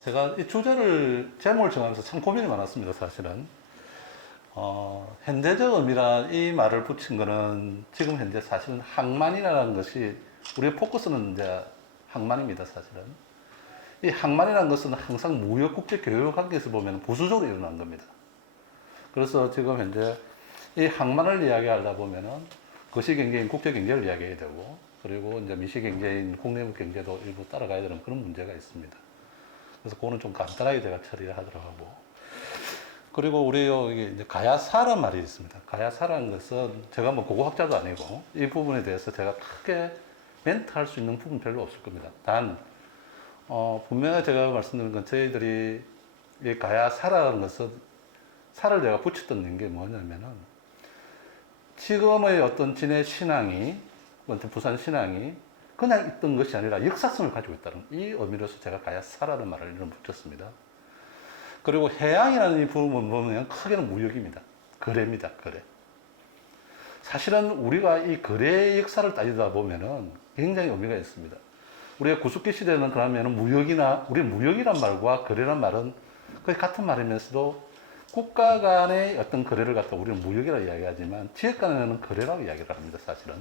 제가 이 주제를, 제목을 정하면서 참 고민이 많았습니다, 사실은. 현대적 의미란 이 말을 붙인 거는 지금 현재 사실은 항만이라는 것이, 우리의 포커스는 이제 항만입니다, 사실은. 이 항만이라는 것은 항상 무역 국제 교역 관계에서 보면 부수적으로 일어난 겁니다. 그래서 지금 현재 이 항만을 이야기하다 보면은 거시 경제인 국제 경제를 이야기해야 되고, 그리고 이제 미시 경제인 국내무 경제도 일부 따라가야 되는 그런 문제가 있습니다. 그래서 그거는 좀 간단하게 제가 처리를 하도록 하고. 그리고 우리 여기 이제 가야사란 말이 있습니다. 가야사라는 것은 제가 뭐 고고학자도 아니고 이 부분에 대해서 제가 크게 멘트할 수 있는 부분 별로 없을 겁니다. 단, 분명히 제가 말씀드린 건 저희들이 이 가야사라는 것은 사를 제가 붙였던 게 뭐냐면은 지금의 어떤 진해 신앙이, 부산 신앙이 그냥 있던 것이 아니라 역사성을 가지고 있다는 이 의미로서 제가 가야사라는 말을 이름 붙였습니다. 그리고 해양이라는 이 부분을 보면 크게는 무역입니다. 거래입니다, 거래. 사실은 우리가 이 거래의 역사를 따지다 보면은 굉장히 의미가 있습니다. 우리가 구석기 시대는 그러면은 무역이나, 우리 무역이란 말과 거래란 말은 거의 같은 말이면서도 국가 간의 어떤 거래를 갖다 우리는 무역이라고 이야기하지만 지역 간에는 거래라고 이야기를 합니다, 사실은.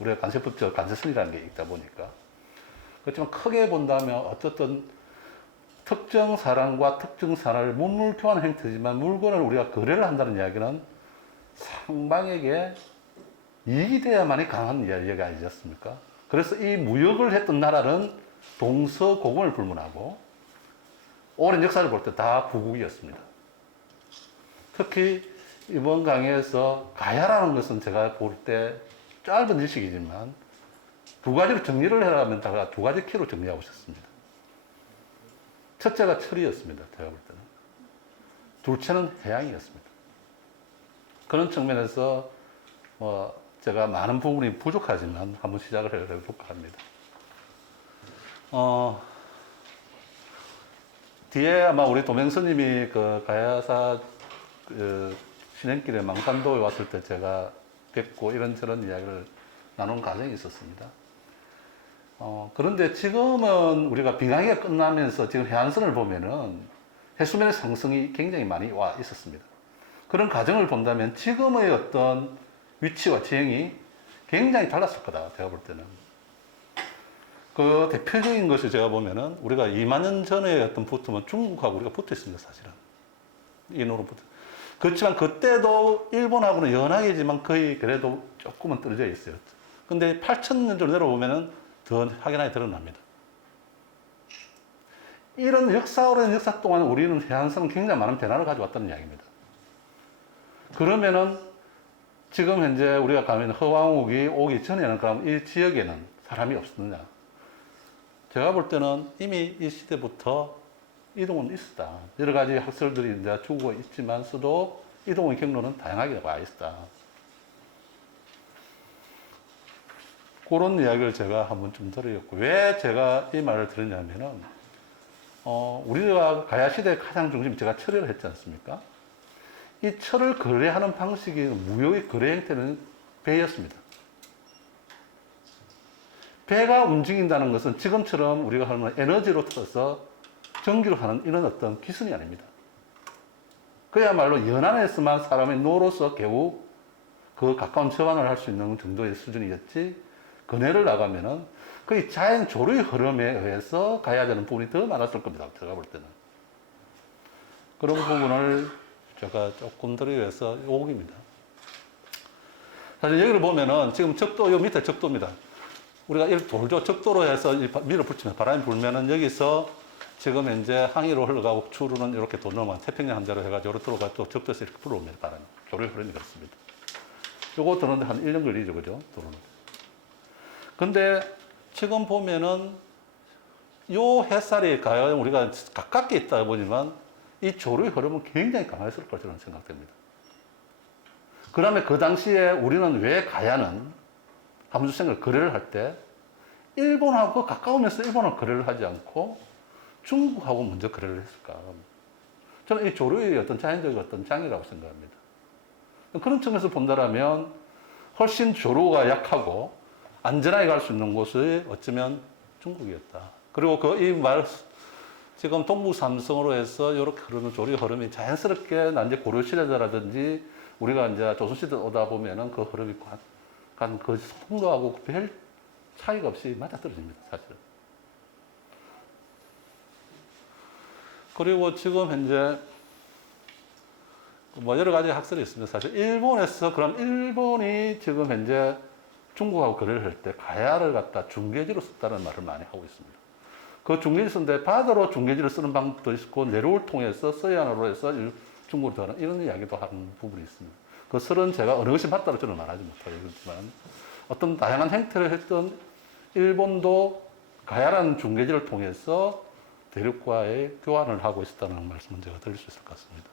우리가 간세법적 간세선이라는 게 있다 보니까. 그렇지만 크게 본다면 어쨌든 특정 사람과 특정 사람을 문물 교환 행태지만 물건을 우리가 거래를 한다는 이야기는 상방에게 이익이 돼야만이 강한 이야기가 아니지 않습니까? 그래서 이 무역을 했던 나라는 동서고금을 불문하고 오랜 역사를 볼 때 다 부국이었습니다. 특히 이번 강의에서 가야라는 것은 제가 볼 때 짧은 지식이지만 두 가지로 정리를 하려면 제가 두 가지 키로 정리하고 싶습니다. 첫째가 철이었습니다, 제가 볼 때는. 둘째는 해양이었습니다. 그런 측면에서 제가 많은 부분이 부족하지만 한번 시작을 해볼까 합니다. 뒤에 아마 우리 도맹스님이 그 가야사 신행길에 망산도에 왔을 때 제가 뵙고 이런저런 이야기를 나눈 과정이 있었습니다. 그런데 지금은 우리가 빙하기가 끝나면서 지금 해안선을 보면은 해수면의 상승이 굉장히 많이 와 있었습니다. 그런 과정을 본다면 지금의 어떤 위치와 지형이 굉장히 달랐을 거다, 제가 볼 때는. 그 대표적인 것이 제가 보면은 우리가 2만 년 전에 어떤 붙으면 중국하고 우리가 붙어 있습니다, 사실은. 인호로 붙어. 그렇지만 그때도 일본하고는 연하게지만 거의 그래도 조금은 떨어져 있어요. 근데 8,000년 정도 내려보면은 더 확연하게 드러납니다. 이런 오랜 역사 동안 우리는 해안선은 굉장히 많은 변화를 가져왔다는 이야기입니다. 그러면은 지금 현재 우리가 가면 허왕욱이 오기 전에는 그럼 이 지역에는 사람이 없었느냐? 제가 볼 때는 이미 이 시대부터 이동은 있었다. 여러 가지 학설들이 이제 주고 있지만서도 이동의 경로는 다양하게 와 있었다. 그런 이야기를 제가 한번 좀 드렸고, 왜 제가 이 말을 들었냐면은, 우리가 가야시대 가장 중심, 제가 철을 했지 않습니까? 이 철을 거래하는 방식이 무역의 거래 형태는 배였습니다. 배가 움직인다는 것은 지금처럼 우리가 하는 에너지로 틀어서 전기로 하는 이런 어떤 기술이 아닙니다. 그야말로 연안에서만 사람의 노로서 겨우 그 가까운 처방을 할 수 있는 정도의 수준이었지, 근해를 나가면은 거의 자연 조류의 흐름에 의해서 가야 되는 부분이 더 많았을 겁니다, 제가 볼 때는. 그런 부분을 제가 조금 드리기 위해서 요곡입니다. 사실 여기를 보면은 지금 적도, 요 밑에 적도입니다. 우리가 이 돌조 적도로 해서 밀어붙이면, 바람이 불면은 여기서 지금 현재 항해로 흘러가고 추루는 이렇게 도 넘어간 태평양 함대로 해가지고 이렇게 들어가 또 적도에서 이렇게 불어옵니다, 바람이. 조류의 흐름이 그렇습니다. 요거 들어오는데 한 1년 걸리죠, 그죠? 들어오는데. 근데 지금 보면은 요 햇살이 과연 우리가 가깝게 있다 보지만 이 조류의 흐름은 굉장히 강했을 것이라는 생각됩니다. 그 다음에 그 당시에 우리는 왜 가야는 함수생을 거래를 할 때 일본하고 가까우면서 일본하고 거래를 하지 않고 중국하고 먼저 거래를 했을까? 저는 이 조류의 어떤 자연적인 어떤 장애라고 생각합니다. 그런 측면에서 본다면 훨씬 조류가 약하고 안전하게 갈 수 있는 곳이 어쩌면 중국이었다. 그리고 이 말 지금 동북 삼성으로 해서 이렇게 흐르는 조리 흐름이 자연스럽게 난 이제 고려 시대라든지 우리가 이제 조선시대 오다 보면은 그 흐름이 그 송도하고 별 차이가 없이 맞아떨어집니다, 사실은. 그리고 지금 현재 뭐 여러 가지 학설이 있습니다. 사실 일본에서 그럼 일본이 지금 현재 중국하고 거래를 할 때 가야를 갖다 중개지로 썼다는 말을 많이 하고 있습니다. 그 중개지 쓰는데 바다로 중개지를 쓰는 방법도 있고 내륙을 통해서 서해안으로 해서 중국으로 들어가는 이런 이야기도 하는 부분이 있습니다. 그 설은 제가 어느 것이 맞다고 저는 말하지 못하겠지만 어떤 다양한 행태를 했던 일본도 가야라는 중개지를 통해서 대륙과의 교환을 하고 있었다는 말씀은 제가 드릴 수 있을 것 같습니다.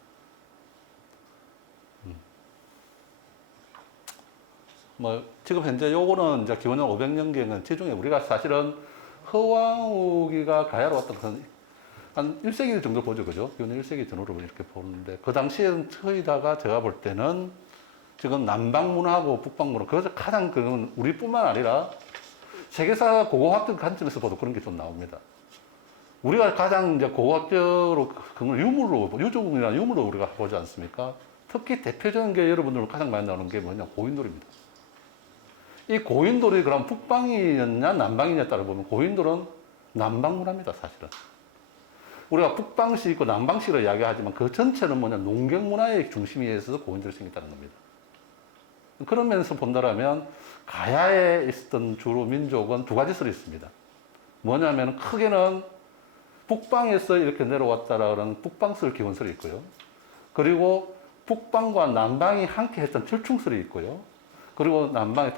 뭐 지금 현재 요거는 이제 기원전 500년경은 지중해 우리가 사실은 허왕우기가 가야로 왔던 것은 한 1세기 정도 보죠, 그죠? 기원전 1세기 전후로 이렇게 보는데 그 당시에는 저희다가 제가 볼 때는 지금 남방 문화하고 북방 문화 그것을 가장 그건 우리뿐만 아니라 세계사 고고학적 관점에서 봐도 그런 게 좀 나옵니다. 우리가 가장 이제 고고학적으로 그걸 유물로 유적이나 유물로 우리가 보지 않습니까? 특히 대표적인 게 여러분들 가장 많이 나오는 게 뭐냐 고인돌입니다. 이 고인돌이 그럼 북방이었냐 남방이냐에 따라 보면 고인돌은 남방 문화입니다, 사실은. 우리가 북방식 있고 남방식으로 이야기하지만 그 전체는 뭐냐 농경 문화의 중심에 있어서 고인돌이 생겼다는 겁니다. 그런 면에서 본다라면 가야에 있었던 주로 민족은 두 가지 설이 있습니다. 뭐냐면 크게는 북방에서 이렇게 내려왔다라는 북방설 기원설이 있고요. 그리고 북방과 남방이 함께 했던 철충설이 있고요. 그리고 남방의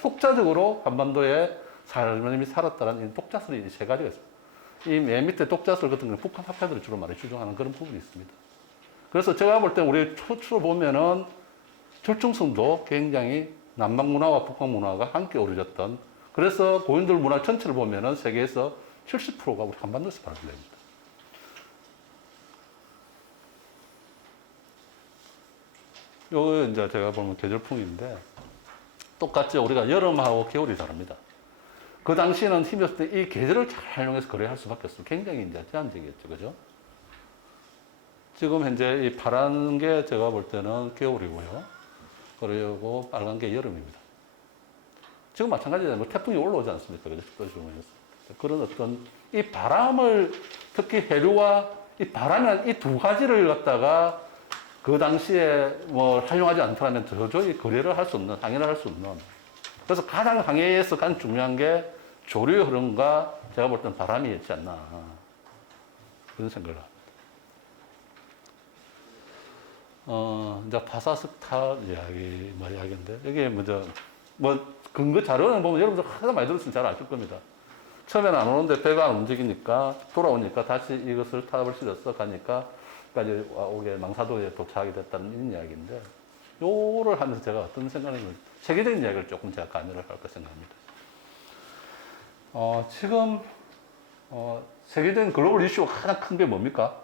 독자적으로 한반도에 사람이 살았다는 독자설이 세 가지가 있습니다. 이 맨 밑에 독자설 같은 경우는 북한 학자들이 주로 많이 주장하는 그런 부분이 있습니다. 그래서 제가 볼 때 우리 초추로 보면은 철충성도 굉장히 남방 문화와 북방 문화가 함께 어우러졌던 그래서 고인돌 문화 전체를 보면은 세계에서 70%가 우리 한반도에서 발굴됩니다. 요거 이제 제가 보면 계절풍인데 똑같이 우리가 여름하고 겨울이 다릅니다. 그 당시에는 힘이 없을 때 이 계절을 잘 활용해서 거래할 수밖에 없어요. 굉장히 이제 제한적이었죠. 그죠? 지금 현재 이 파란 게 제가 볼 때는 겨울이고요. 그리고 빨간 게 여름입니다. 지금 마찬가지로 뭐 태풍이 올라오지 않습니까? 그죠? 그런 어떤 이 바람을 특히 해류와 이 바람이란 이 두 가지를 갖다가 그 당시에 뭐 활용하지 않더라면 도저히 거래를 할 수 없는, 항해를 할 수 없는. 그래서 가장 항해에서 가장 중요한 게 조류의 흐름과 제가 볼 때는 바람이었지 않나. 그런 생각을 합니다. 이제 파사스타 이야기인데, 여기 먼저, 근거 자료는 보면 여러분들 하도 많이 들었으면 잘 아실 겁니다. 처음에는 안 오는데 배가 안 움직이니까, 돌아오니까 다시 이것을 타협을 실어서 가니까, 까지 오게 망사도에 도착하게 됐다는 이런 이야기인데, 요거를 하면서 제가 어떤 생각이면, 세계적인 이야기를 조금 제가 간여를 할까 생각합니다. 지금, 세계적인 글로벌 이슈가 가장 큰 게 뭡니까?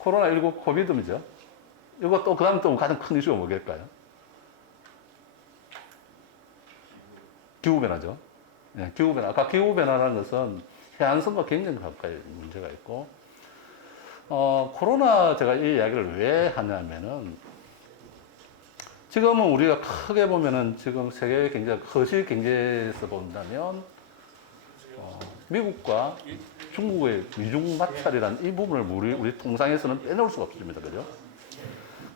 코로나19 코비드이죠. 이거 또, 그 다음 또 가장 큰 이슈가 뭐겠까요? 기후변화죠. 네, 기후변화. 아까 기후변화라는 것은 해안선과 굉장히 가까이 문제가 있고, 코로나 제가 이 이야기를 왜 하냐면은, 지금은 우리가 크게 보면은 지금 세계 경제, 거시 경제에서 본다면, 미국과 중국의 미중 마찰이라는 이 부분을 우리 통상에서는 빼놓을 수가 없습니다. 그죠?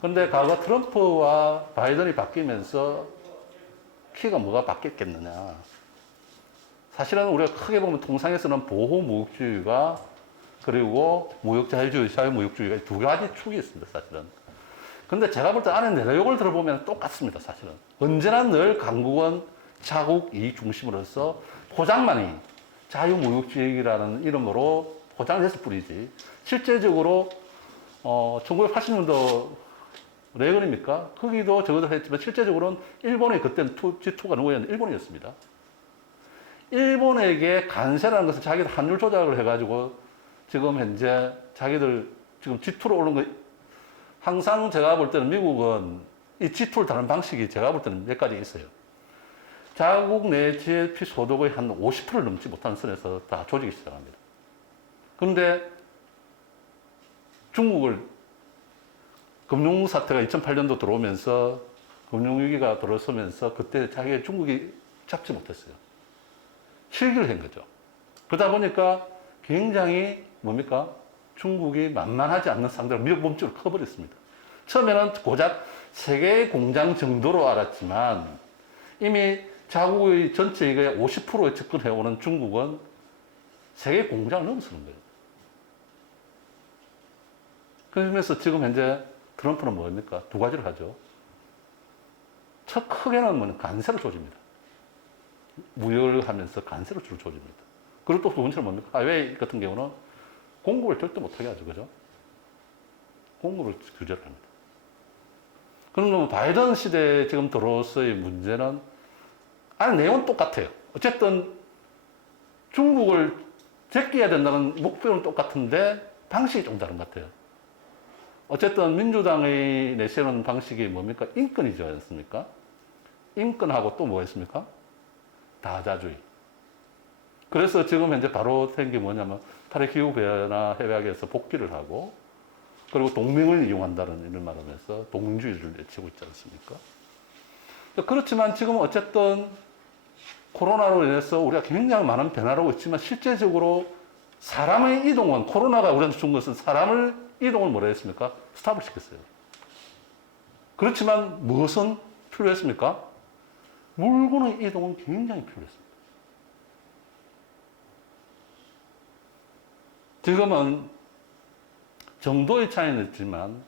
그런데 과거 트럼프와 바이든이 바뀌면서 키가 뭐가 바뀌었겠느냐. 사실은 우리가 크게 보면 통상에서는 보호무역주의가 그리고 무역자유주의, 자유무역주의가 두 가지 축이 있습니다. 사실은. 근데 제가 볼 때 안에 내용을 들어보면 똑같습니다. 사실은. 언제나 늘 강국은 자국 이익 중심으로서 포장만이 자유무역주의라는 이름으로 포장을 했을 뿐이지 실제적으로 1980년도 레이건입니까? 거기도 저것도 했지만 실제적으로는 일본이 그때는 G2가 누구였는데 일본이었습니다. 일본에게 간세라는 것을 자기들 환율 조작을 해가지고 지금 현재 자기들 지금 G2로 오른 거 항상 제가 볼 때는 미국은 이 G2를 다는 방식이 제가 볼 때는 몇 가지 있어요. 자국 내 GDP 소득의 한 50%를 넘지 못하는 선에서 다 조직이 시작합니다. 그런데 중국을 금융사태가 2008년도 들어오면서 금융위기가 들어서면서 그때 자기가 중국이 잡지 못했어요. 실기를 한 거죠. 그러다 보니까 굉장히 뭡니까? 중국이 만만하지 않는 상대로 미국 몸집을 커버렸습니다. 처음에는 고작 3개의 공장 정도로 알았지만 이미 자국의 전체 이거의 50%에 접근해오는 중국은 3개 공장을 넘어서는 거예요. 그러면서 지금 현재 트럼프는 뭡니까? 2가지를 하죠. 첫 크게는 뭐냐? 관세를 조집니다. 무역을 하면서 관세를 주로 조집니다. 그리고 또 2번째는 뭡니까? 화웨이 같은 경우는 공급을 절대 못하게 하죠. 그죠? 공급을 규제를 합니다. 그러면 바이든 시대에 지금 들어서의 문제는, 아니, 내용은 똑같아요. 어쨌든 중국을 제껴야 된다는 목표는 똑같은데 방식이 좀 다른 것 같아요. 어쨌든 민주당의 내세우는 방식이 뭡니까? 인권이지 않습니까? 인권하고 또 뭐였습니까? 다자주의. 그래서 지금 현재 바로 된 게 뭐냐면 탈핵 기후변화 협약에서 복귀를 하고 그리고 동맹을 이용한다는 이런 말을 하면서 동맹주의를 외치고 있지 않습니까? 그렇지만 지금 어쨌든 코로나로 인해서 우리가 굉장히 많은 변화를 하고 있지만 실제적으로 사람의 이동은, 코로나가 우리한테 준 것은 사람을 이동을 뭐라 했습니까? 스탑을 시켰어요. 그렇지만 무엇은 필요했습니까? 물건의 이동은 굉장히 필요했습니다. 지금은 정도의 차이는 있지만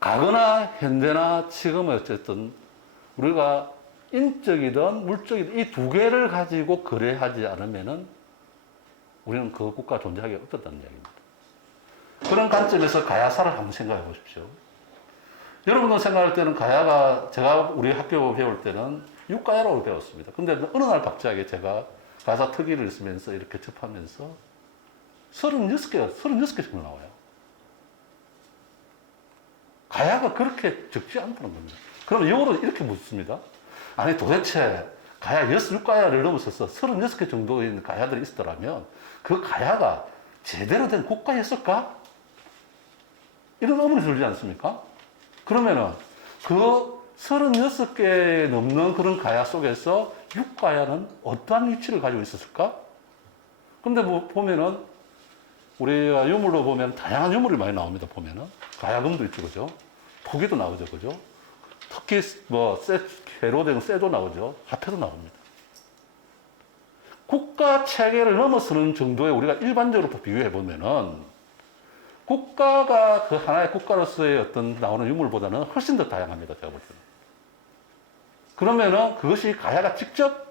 과거나 현대나 지금은 어쨌든 우리가 인적이든 물적이든 이 2개를 가지고 거래하지 않으면은 우리는 그 국가 존재하기 어렵다는 이야기입니다. 그런 관점에서 가야사를 한번 생각해 보십시오. 여러분들 생각할 때는 가야가, 제가 우리 학교 배울 때는 육가야라고 배웠습니다. 근데 어느 날 갑자기 제가 가사 특기를 쓰면서 이렇게 접하면서 36개씩 나와요. 가야가 그렇게 적지 않다는 겁니다. 그럼 영어로 이렇게 묻습니다. 아니, 도대체 가야 6가야를 넘어서서 36개 정도의 가야들이 있었더라면 그 가야가 제대로 된 국가였을까? 이런 의문이 들지 않습니까? 그러면은 그 36개 넘는 그런 가야 속에서 6가야는 어떠한 위치를 가지고 있었을까? 근데 뭐 보면은 우리가 유물로 보면 다양한 유물이 많이 나옵니다. 보면은 가야금도 있죠, 그죠? 토기도 나오죠, 그죠? 특히 뭐 개로 된 쇠도 나오죠, 화폐도 나옵니다. 국가 체계를 넘어서는 정도의 우리가 일반적으로 비교해 보면은 국가가 그 하나의 국가로서의 어떤 나오는 유물보다는 훨씬 더 다양합니다, 제가 볼 때는. 그러면은 그것이 가야가 직접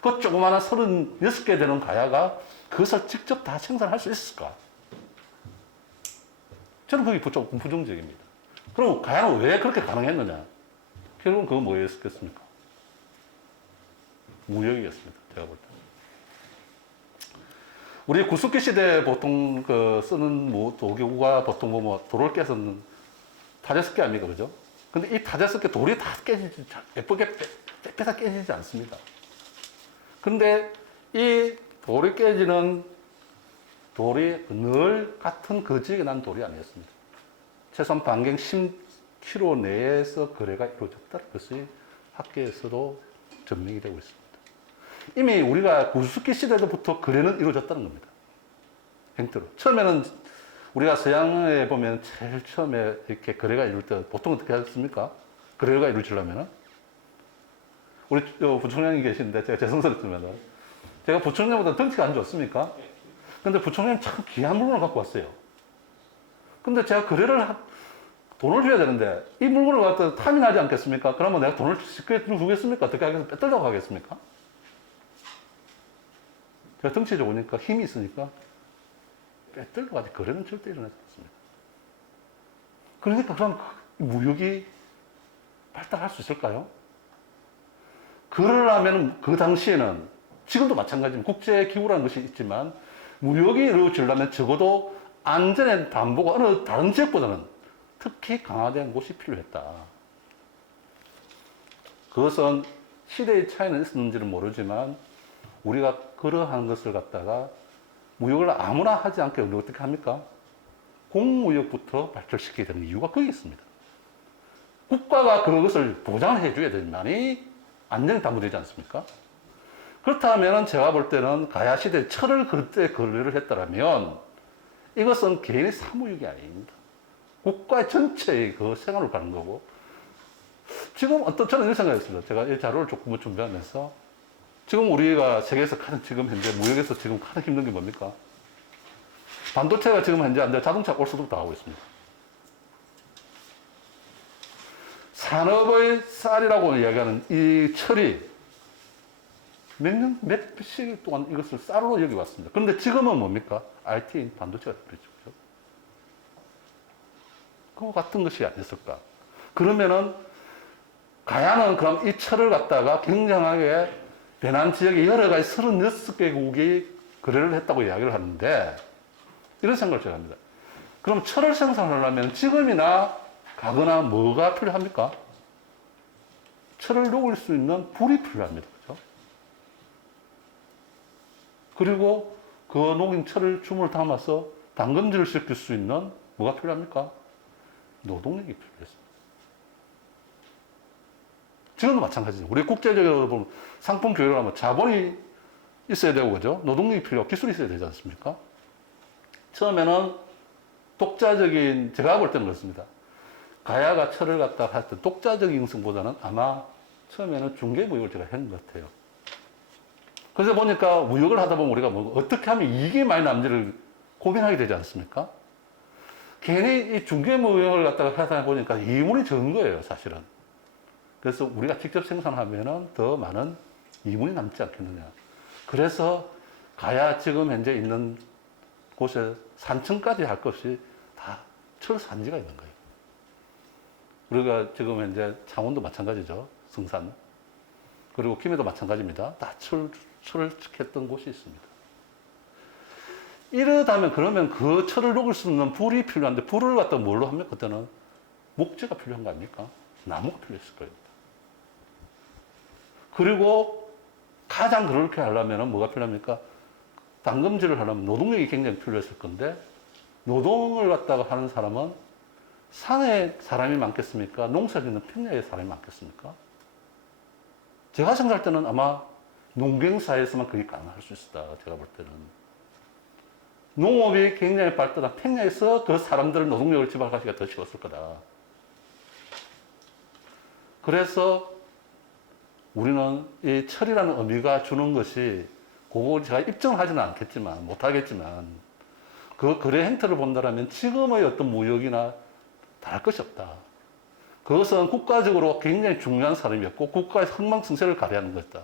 그 조그마한 36개 되는 가야가 그것을 직접 다 생산할 수 있을까? 저는 그게 조금 부정적입니다. 그럼 가야는 왜 그렇게 가능했느냐? 결국은 그건 뭐였겠습니까? 무역이었습니다. 제가 볼 때. 우리 구석기 시대에 보통 그 쓰는 도구가 보통 뭐 돌을 깨서는 타자스키 아닙니까? 그죠? 근데 이 타자스키 돌이 다 깨지지, 예쁘게 빽빽하게 깨지지 않습니다. 근데 이 돌이 깨지는 돌이 늘 같은 거지게 난 돌이 아니었습니다. 최소한 반경 10km 내에서 거래가 이루어졌다는 것이 학계에서도 증명이 되고 있습니다. 이미 우리가 구스키 시대부터 거래는 이루어졌다는 겁니다. 행태로. 처음에는 우리가 서양에 보면 제일 처음에 이렇게 거래가 이룰 때 보통 어떻게 하셨습니까? 거래가 이루어지려면은 우리 부총장이 계신데 제가 죄송스럽지만 제가 부총장보다 덩치가 안 좋습니까? 근데 부총장이 참 귀한 물건을 갖고 왔어요. 근데 제가 돈을 줘야 되는데 이 물건을 갖다 탐이 나지 않겠습니까? 그러면 내가 돈을 쉽게 주겠습니까? 어떻게 하겠습니까? 빼들려고 하겠습니까? 제가 덩치 좋으니까 힘이 있으니까 빼들려고 하지 거래는 절대 일어나지 않습니다. 그러니까 그럼 무역이 발달할 수 있을까요? 그러려면 그 당시에는 지금도 마찬가지입니다. 국제기구라는 것이 있지만 무역이 이루어지려면 적어도 안전의 담보가 어느 다른 지역보다는 특히 강화된 곳이 필요했다. 그것은 시대의 차이는 있었는지는 모르지만 우리가 그러한 것을 갖다가 무역을 아무나 하지 않게 우리 어떻게 합니까? 공무역부터 발전시키게 되는 이유가 거기 있습니다. 국가가 그것을 보장해 줘야 되만이 안전이 담보되지 않습니까? 그렇다면 제가 볼 때는 가야 시대에 철을 그때 거래를 했더라면 이것은 개인의 사무육이 아닙니다. 국가 전체의 그 생활을 가는 거고, 지금 저는 이런 생각했습니다. 제가 이 자료를 조금 준비하면서 지금 우리가 세계에서 가장 지금 현재 무역에서 지금 가장 힘든 게 뭡니까? 반도체가 지금 현재 안 돼. 자동차 올수록 다 하고 있습니다. 산업의 쌀이라고 이야기하는 이 철이 몇십 동안 이것을 쌀로 여겨왔습니다. 그런데 지금은 뭡니까? IT, 반도체가 되죠. 그거 같은 것이 아니었을까? 그러면은, 가야는 그럼 이 철을 갖다가 굉장하게 배남 지역에 여러 가지 36개국이 거래를 했다고 이야기를 하는데, 이런 생각을 제가 합니다. 그럼 철을 생산하려면 지금이나 가거나 뭐가 필요합니까? 철을 녹일 수 있는 불이 필요합니다. 그렇죠? 그리고 그 녹인 철을 주문을 담아서 담금질을 시킬 수 있는 뭐가 필요합니까? 노동력이 필요했습니다. 지금도 마찬가지죠. 우리 국제적으로 보면 상품 교육을 하면 자본이 있어야 되고, 그죠? 노동력이 필요하고 기술이 있어야 되지 않습니까? 처음에는 독자적인, 제가 볼 때는 그렇습니다. 가야가 철을 갖다 할 때 독자적인 성보다는 아마 처음에는 중개무역을 제가 했는 것 같아요. 그래서 보니까 무역을 하다 보면 우리가 뭐 어떻게 하면 이익이 많이 남지를 고민하게 되지 않습니까? 괜히 이 중개무역을 갖다가 하다 보니까 이문이 적은 거예요, 사실은. 그래서 우리가 직접 생산하면은 더 많은 이문이 남지 않겠느냐. 그래서 가야 지금 현재 있는 곳에 산청까지 할 것이 다 철산지가 있는 거예요. 우리가 지금 현재 창원도 마찬가지죠. 성산. 그리고 김해도 마찬가지입니다. 다 철을 했던 곳이 있습니다. 이러다면 그러면 그 철을 녹일 수 있는 불이 필요한데 불을 갖다 뭘로 합니까? 그때는 목재가 필요한 거 아닙니까? 나무가 필요했을 거예요. 그리고 가장 그렇게 하려면 뭐가 필요합니까? 담금질을 하려면 노동력이 굉장히 필요했을 건데 노동을 갖다가 하는 사람은 산에 사람이 많겠습니까? 농사 짓는 평야에 사람이 많겠습니까? 제가 생각할 때는 아마 농경사에서만 그게 가능할 수 있다. 제가 볼 때는. 농업이 굉장히 발달한 평야에서 그 사람들을 노동력을 집약하기가 더 쉬웠을 거다. 그래서 우리는 이 철이라는 의미가 주는 것이 그걸 제가 입증하지는 않겠지만, 못하겠지만, 그 거래 행태를 본다면 지금의 어떤 무역이나 다를 것이 없다. 그것은 국가적으로 굉장히 중요한 사람이었고, 국가의 흥망성쇠를 가려하는 것이다.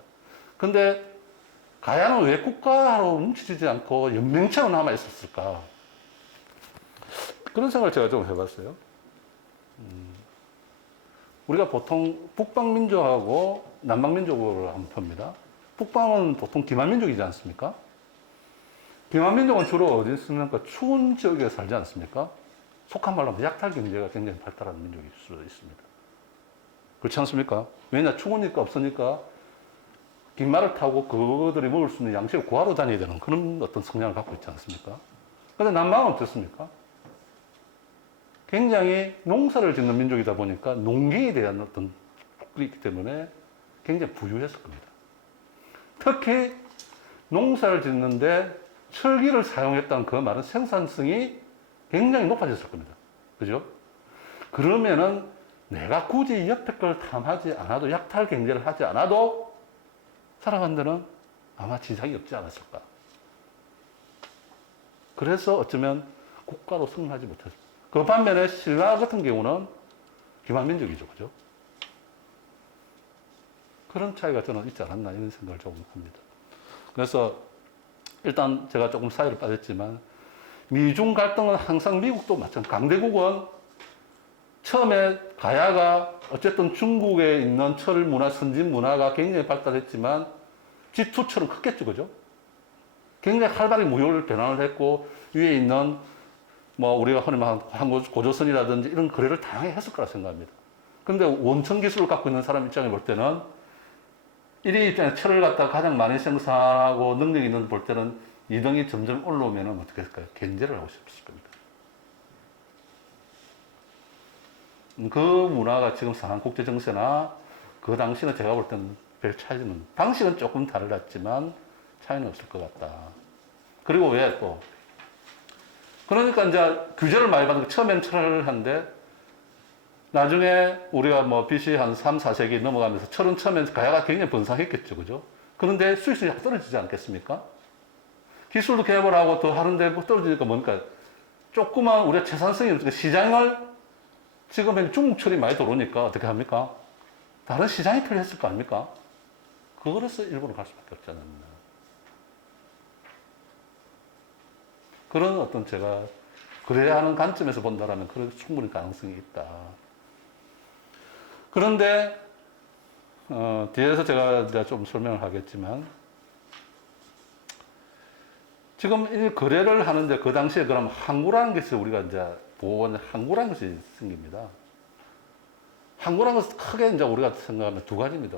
근데, 가야는 왜 국가로 뭉치지 않고 연맹체로 남아있었을까? 그런 생각을 제가 좀 해봤어요. 우리가 보통 북방민족하고 남방민족을 한번 봅니다. 북방은 보통 기만민족이지 않습니까? 기만민족은 주로 어디 있습니까? 추운 지역에 살지 않습니까? 속한 말로 하면 약탈 경제가 굉장히 발달한 민족일 수 있습니다. 그렇지 않습니까? 왜냐, 추우니까 없으니까 깃말을 타고 그들이 먹을 수 있는 양식을 구하러 다녀야 되는 그런 어떤 성향을 갖고 있지 않습니까? 그런데 남방은 어떻습니까? 굉장히 농사를 짓는 민족이다 보니까 농경에 대한 어떤 그렇기 때문에 굉장히 부유했을 겁니다. 특히 농사를 짓는데 철기를 사용했다는 그 말은 생산성이 굉장히 높아졌을 겁니다. 그죠? 그러면은 내가 굳이 옆에 걸 탐하지 않아도 약탈 경제를 하지 않아도 살아간 데는 아마 지장이 없지 않았을까. 그래서 어쩌면 국가로 승리하지 못했습니다. 그 반면에 신라 같은 경우는 기만민족이죠. 그죠? 그런 차이가 저는 있지 않았나 이런 생각을 조금 합니다. 그래서 일단 제가 조금 사이를 빠졌지만 미중 갈등은 항상 미국도 마찬가지. 강대국은 처음에 가야가 어쨌든 중국에 있는 철 문화, 선진 문화가 굉장히 발달했지만 G2처럼 컸겠죠. 그죠? 굉장히 활발하게 무역을 변환을 했고 위에 있는 뭐 우리가 흔히 말하는 고조선이라든지 이런 거래를 다양하게 했을 거라 생각합니다. 근데 원천 기술을 갖고 있는 사람 입장에 볼 때는 1위 입장에 철을 갖다 가장 많이 생산하고 능력 있는 볼 때는 이등이 점점 올라오면 어떻게 할까요? 견제를 하고 싶을 겁니다. 그 문화가 지금 상한 국제 정세나 그 당시는 제가 볼 때는 별 차이는, 방식은 조금 다르겠지만 차이는 없을 것 같다. 그리고 왜 또, 그러니까 이제 규제를 많이 받는 거 처음에는 철을 하는데 나중에 우리가 뭐 BC 한 3, 4세기 넘어가면서 철은 처음엔 가야가 굉장히 번성했겠죠. 그죠? 그런데 수익성이 떨어지지 않겠습니까? 기술도 개발하고 더 하는데 뭐 떨어지니까 뭡니까? 조그만 우리가 채산성이 없으니까 시장을 지금은 중국철이 많이 들어오니까 어떻게 합니까? 다른 시장이 필요했을 거 아닙니까? 그거로서 일본으로 갈 수밖에 없지 않았나. 그런 어떤 제가 그래야 하는 관점에서 본다라면 그런 충분히 가능성이 있다. 그런데 뒤에서 제가 이제 좀 설명을 하겠지만 지금 이 거래를 하는데 그 당시에 그럼 항구라는 것이 우리가 이제 보호원 항구라는 것이 생깁니다. 항구라는 것은 크게 이제 우리가 생각하면 두 가지입니다.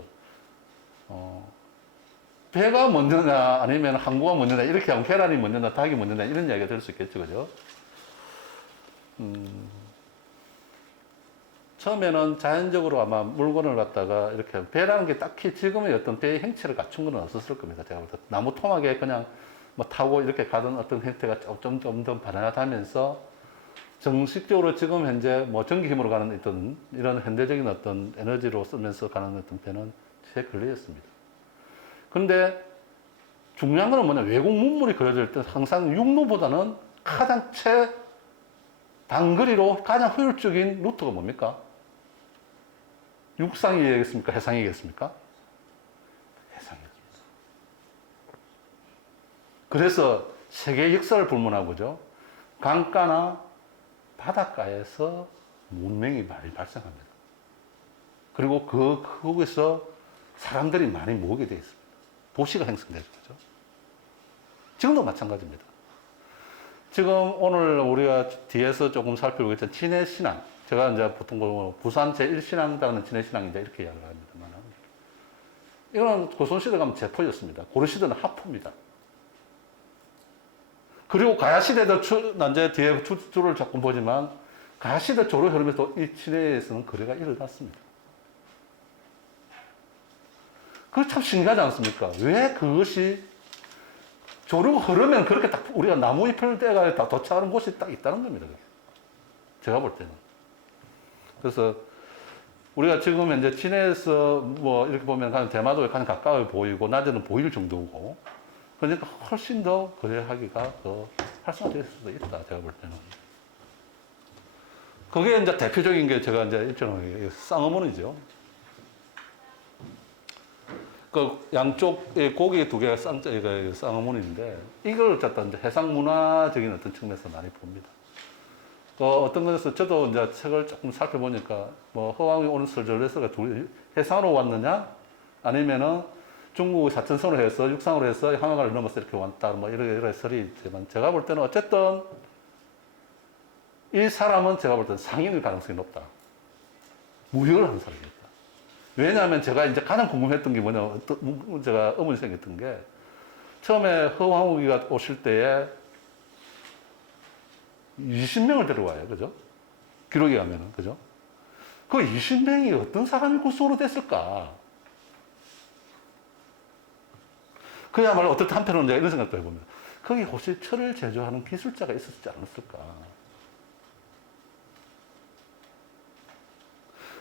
배가 먼저냐 아니면 항구가 먼저냐 이렇게 하면 계란이 먼저냐 닭이 먼저냐 이런 이야기가 될 수 있겠죠. 그죠? 처음에는 자연적으로 아마 물건을 갖다가 이렇게 배라는 게 딱히 지금의 어떤 배의 행체를 갖춘 건 없었을 겁니다. 제가 볼 때 나무 토막에 그냥 뭐 타고 이렇게 가던 어떤 형태가 점점 더 발현하면서 정식적으로 지금 현재 뭐 전기 힘으로 가는 어떤 이런 현대적인 어떤 에너지로 쓰면서 가는 어떤 배는 제 근래였습니다. 그런데 중요한 건 뭐냐, 외국 문물이 그려질 때 항상 육로보다는 가장 단거리로 가장 효율적인 루트가 뭡니까? 육상이겠습니까? 해상이겠습니까? 해상이었습니다. 그래서 세계 역사를 불문하고죠. 강가나 바닷가에서 문명이 많이 발생합니다. 그리고 거기서 사람들이 많이 모이게 되어 있습니다. 도시가 형성되죠. 그죠? 지금도 마찬가지입니다. 지금 오늘 우리가 뒤에서 조금 살펴보겠지만 진해신앙. 제가 이제 보통 부산 제1신앙당은 진해신앙이다 이렇게 이야기를 합니다만 이거는 고선시대 가면 제포였습니다. 고려시대는 하포입니다. 그리고 가야시대도 이제 뒤에 줄을 조금 보지만 가야시대 조로 흐르면서 이 진해에서는 거래가 일어났습니다. 그거 참 신기하지 않습니까? 왜 그것이 조류가 흐르면 그렇게 딱 우리가 나무 잎을 떼가 다 도착하는 곳이 딱 있다는 겁니다. 제가 볼 때는. 그래서 우리가 지금 현재 진해에서 뭐 이렇게 보면 가장 대마도에 가장 가까워 보이고 낮에는 보일 정도고 그러니까 훨씬 더 거래하기가 더 활성화될 수도 있다. 제가 볼 때는. 그게 이제 대표적인 게 제가 이제 일정하게 쌍어문이죠. 그 양쪽에 고기 두 개가 쌍어문인데 이걸 어쨌든 해상 문화적인 어떤 측면에서 많이 봅니다. 어떤 것에서 저도 이제 책을 조금 살펴보니까 뭐 허왕이 오는 설절에서가 해상으로 왔느냐 아니면은 중국 사천선으로 해서 육상으로 해서 항해를 넘어서 이렇게 왔다 뭐 이런 설이 있지만 제가 볼 때는 어쨌든 이 사람은 제가 볼 때는 상인일 가능성이 높다. 무역을 하는 사람이었다. 왜냐하면 제가 이제 가장 궁금했던 게 뭐냐, 제가 의문이 생겼던 게 처음에 허왕우기가 오실 때에 20명을 데려와요. 그죠? 기록에 가면은. 그죠? 그 20명이 어떤 사람이 구속으로 됐을까? 그야말로 어떨 때 한편으로는 내가 이런 생각도 해봅니다. 거기 혹시 철을 제조하는 기술자가 있었지 않았을까?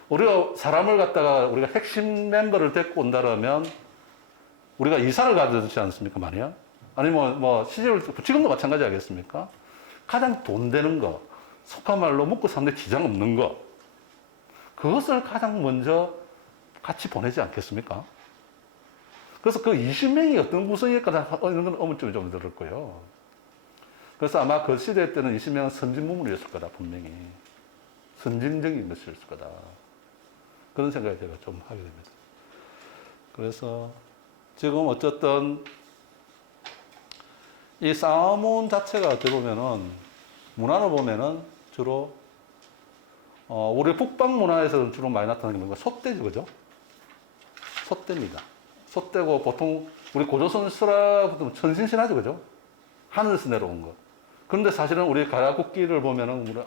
우리가 사람을 갖다가 우리가 핵심 멤버를 데리고 온다면 우리가 이사를 가야 되지 않습니까? 말이야? 아니면 뭐 시집을, 지금도 마찬가지 아니겠습니까? 가장 돈 되는 거, 속한 말로 먹고 사는데 지장 없는 거, 그것을 가장 먼저 같이 보내지 않겠습니까? 그래서 그 20명이 어떤 구성일까 이런 건 의문점이 좀 들을 거예요. 그래서 아마 그 시대 때는 20명은 선진문물이었을 거다, 분명히. 선진적인 것이었을 거다. 그런 생각을 제가 좀 하게 됩니다. 그래서 지금 어쨌든 이 쌍어문 자체가 어떻게 보면은 문화로 보면은 주로 우리 북방 문화에서는 주로 많이 나타나는 게 뭔가 솥대죠, 그죠? 솥대입니다. 솥대고 보통 우리 고조선 설화부터 천신신하죠, 그죠? 하늘에서 내려온 거. 그런데 사실은 우리 가라국기를 보면은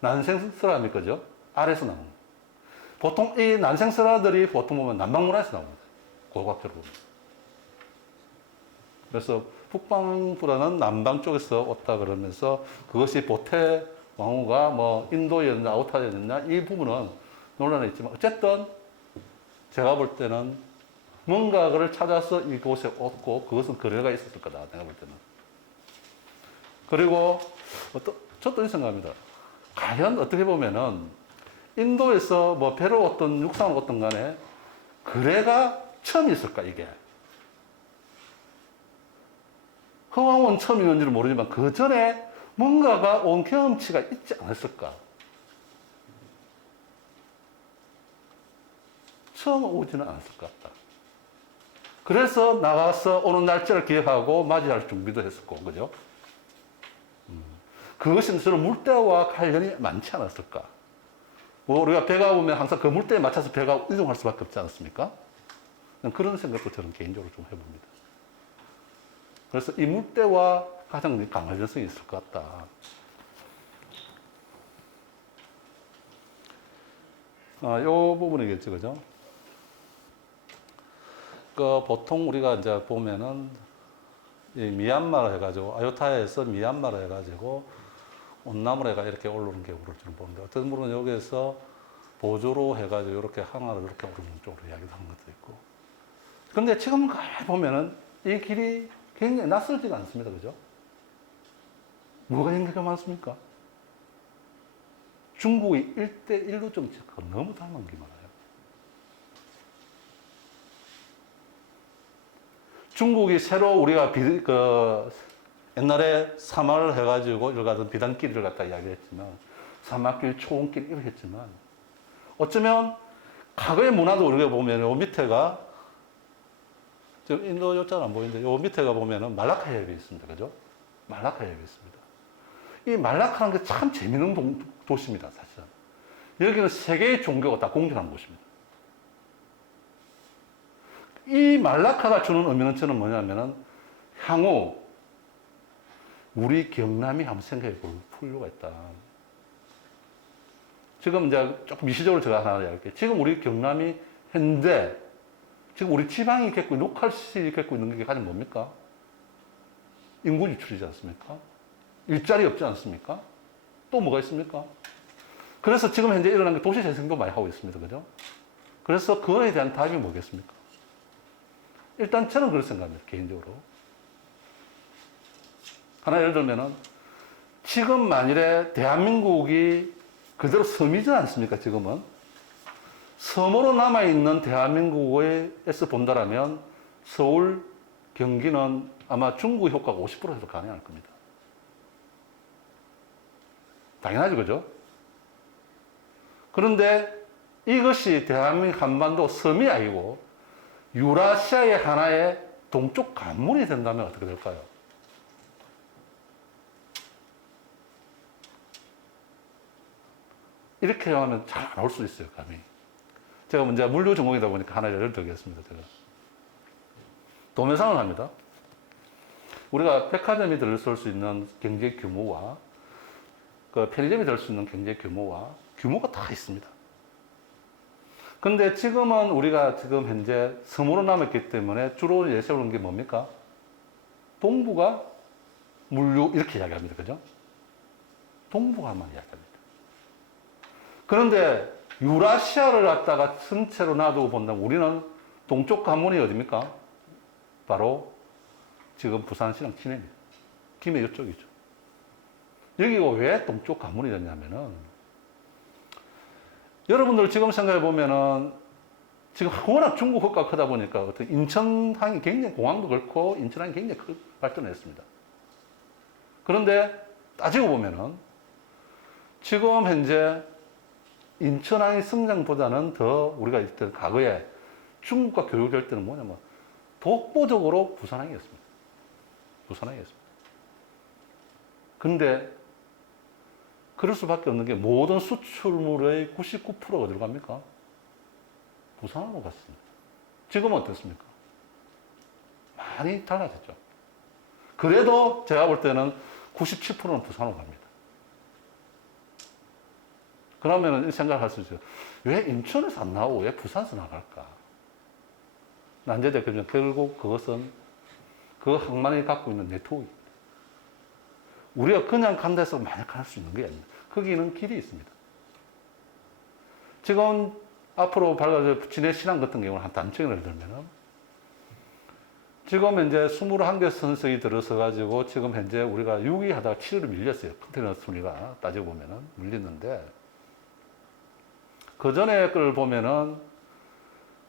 난생설화입니까? 그죠? 아래에서 나온 거. 보통 이 난생설화들이 보통 보면 남방문화에서 나옵니다. 고고학적으로 보면. 그래서 북방보다는 남방 쪽에서 왔다 그러면서 그것이 보태 왕후가 뭐 인도였나 아우타였나 이 부분은 논란이 있지만 어쨌든 제가 볼 때는 뭔가를 찾아서 이곳에 왔고 그것은 거래가 있었을 거다 내가 볼 때는. 그리고 저도 이 생각합니다. 과연 어떻게 보면은 인도에서 뭐 배로 왔던 육상으로 왔던 간에 거래가 처음 있을까 이게. 흥왕은 처음 있는지는 모르지만 그 전에 뭔가가 온 경험치가 있지 않았을까. 처음 오지는 않았을 것 같다. 그래서 나가서 오는 날짜를 기억하고 맞이할 준비도 했었고, 그죠? 그것이 서로 물때와 관련이 많지 않았을까. 뭐 우리가 배가 오면 항상 그 물때에 맞춰서 배가 이동할 수밖에 없지 않습니까? 그런 생각도 저는 개인적으로 좀 해봅니다. 그래서 이 물때와 가장 관련성이 있을 것 같다. 요 부분이겠죠, 그죠? 보통 우리가 이제 보면은 이 미얀마로 해가지고 아유타야에서 미얀마로 해가지고 온나무로 해가 이렇게 올라오는 경우를 좀 보는데 어떤 분은 여기에서 보조로 해가지고 이렇게 항아를 이렇게 오르는 쪽으로 이야기를 하는 것도 있고. 근데 지금 보면은 이 길이 굉장히 낯설지가 않습니다, 그죠? 뭐가 연계가 많습니까? 중국의 1대1로 좀 너무 닮은 게 많아요. 중국이 새로 우리가 옛날에 사마를 해가지고 이걸 가서 비단길을 갖다 이야기했지만 사막길, 초원길 이렇게 했지만 어쩌면 과거의 문화도 우리가 보면 요 밑에가 지금 인도 요자는 안 보이는데 요 밑에가 보면은 말라카 해협이 있습니다. 그죠? 말라카 해협이 있습니다. 이 말라카라는 게 참 재미있는 도시입니다. 사실은. 여기는 세계의 종교가 다 공존한 곳입니다. 이 말라카가 주는 의미는 저는 뭐냐면은 향후 우리 경남이 한번 생각해 볼 필요가 있다. 지금 이제 조금 미시적으로 제가 하나 이야기할게요. 지금 우리 경남이 현재 지금 우리 지방이 겪고 로컬시 겪고 있는 게 가장 뭡니까? 인구 유출이지 않습니까? 일자리 없지 않습니까? 또 뭐가 있습니까? 그래서 지금 현재 일어난 게 도시 재생도 많이 하고 있습니다. 그죠? 그래서 그거에 대한 답이 뭐겠습니까? 일단 저는 그렇게 생각합니다. 개인적으로. 하나 예를 들면은 지금 만일에 대한민국이 그대로 섬이지 않습니까? 지금은. 섬으로 남아있는 대한민국에서 본다라면 서울, 경기는 아마 중국 효과가 50%에서 가능할 겁니다. 당연하죠, 그죠? 그런데 이것이 대한민국 한반도 섬이 아니고 유라시아의 하나의 동쪽 관문이 된다면 어떻게 될까요? 이렇게 하면 잘 안 올 수 있어요, 감이. 제가 먼저 물류 전공이다 보니까 하나 예를 들겠습니다, 제가. 도매상을 합니다. 우리가 백화점이 들어설 수 있는 경제 규모와 그 편의점이 될 수 있는 경제 규모와 규모가 다 있습니다. 근데 지금은 우리가 지금 현재 섬으로 남았기 때문에 주로 내세우는 게 뭡니까? 동부가 물류 이렇게 이야기합니다. 그죠? 동부가만 이야기합니다. 그런데 유라시아를 갖다가 전체로 놔두고 본다면 우리는 동쪽 관문이 어디입니까? 바로 지금 부산시랑 진해입니다. 김해 이쪽이죠. 여기가 왜 동쪽 관문이 됐냐면은 여러분들 지금 생각해 보면은 지금 워낙 중국 효과가 크다 보니까 어떤 인천항이 굉장히 공항도 그렇고 인천항이 굉장히 발전했습니다. 그런데 따지고 보면은 지금 현재 인천항의 성장보다는 더 우리가 있던 과거에 중국과 교육할 때는 뭐냐면 독보적으로 부산항이었습니다. 부산항이었습니다. 근데 그럴 수밖에 없는 게 모든 수출물의 99%가 어디로 갑니까? 부산으로 갔습니다. 지금은 어떻습니까? 많이 달라졌죠. 그래도 제가 볼 때는 97%는 부산으로 갑니다. 그러면 생각할 수 있어요. 왜 인천에서 안 나오고 왜 부산에서 나갈까? 난제대 그냥 결국 그것은 그 항만이 갖고 있는 네트워크입니다. 우리가 그냥 간 데서 만약 할 수 있는 게 아닙니다. 거기는 길이 있습니다. 지금 앞으로 밝아질 진해 신항 같은 경우는 한 단층을 들면은 지금 현재 21개 선석이 들어서 가지고 지금 현재 우리가 6위 하다가 7위로 밀렸어요. 컨테이너 순위가 따지고 보면은 밀렸는데 그 전에 걸 보면은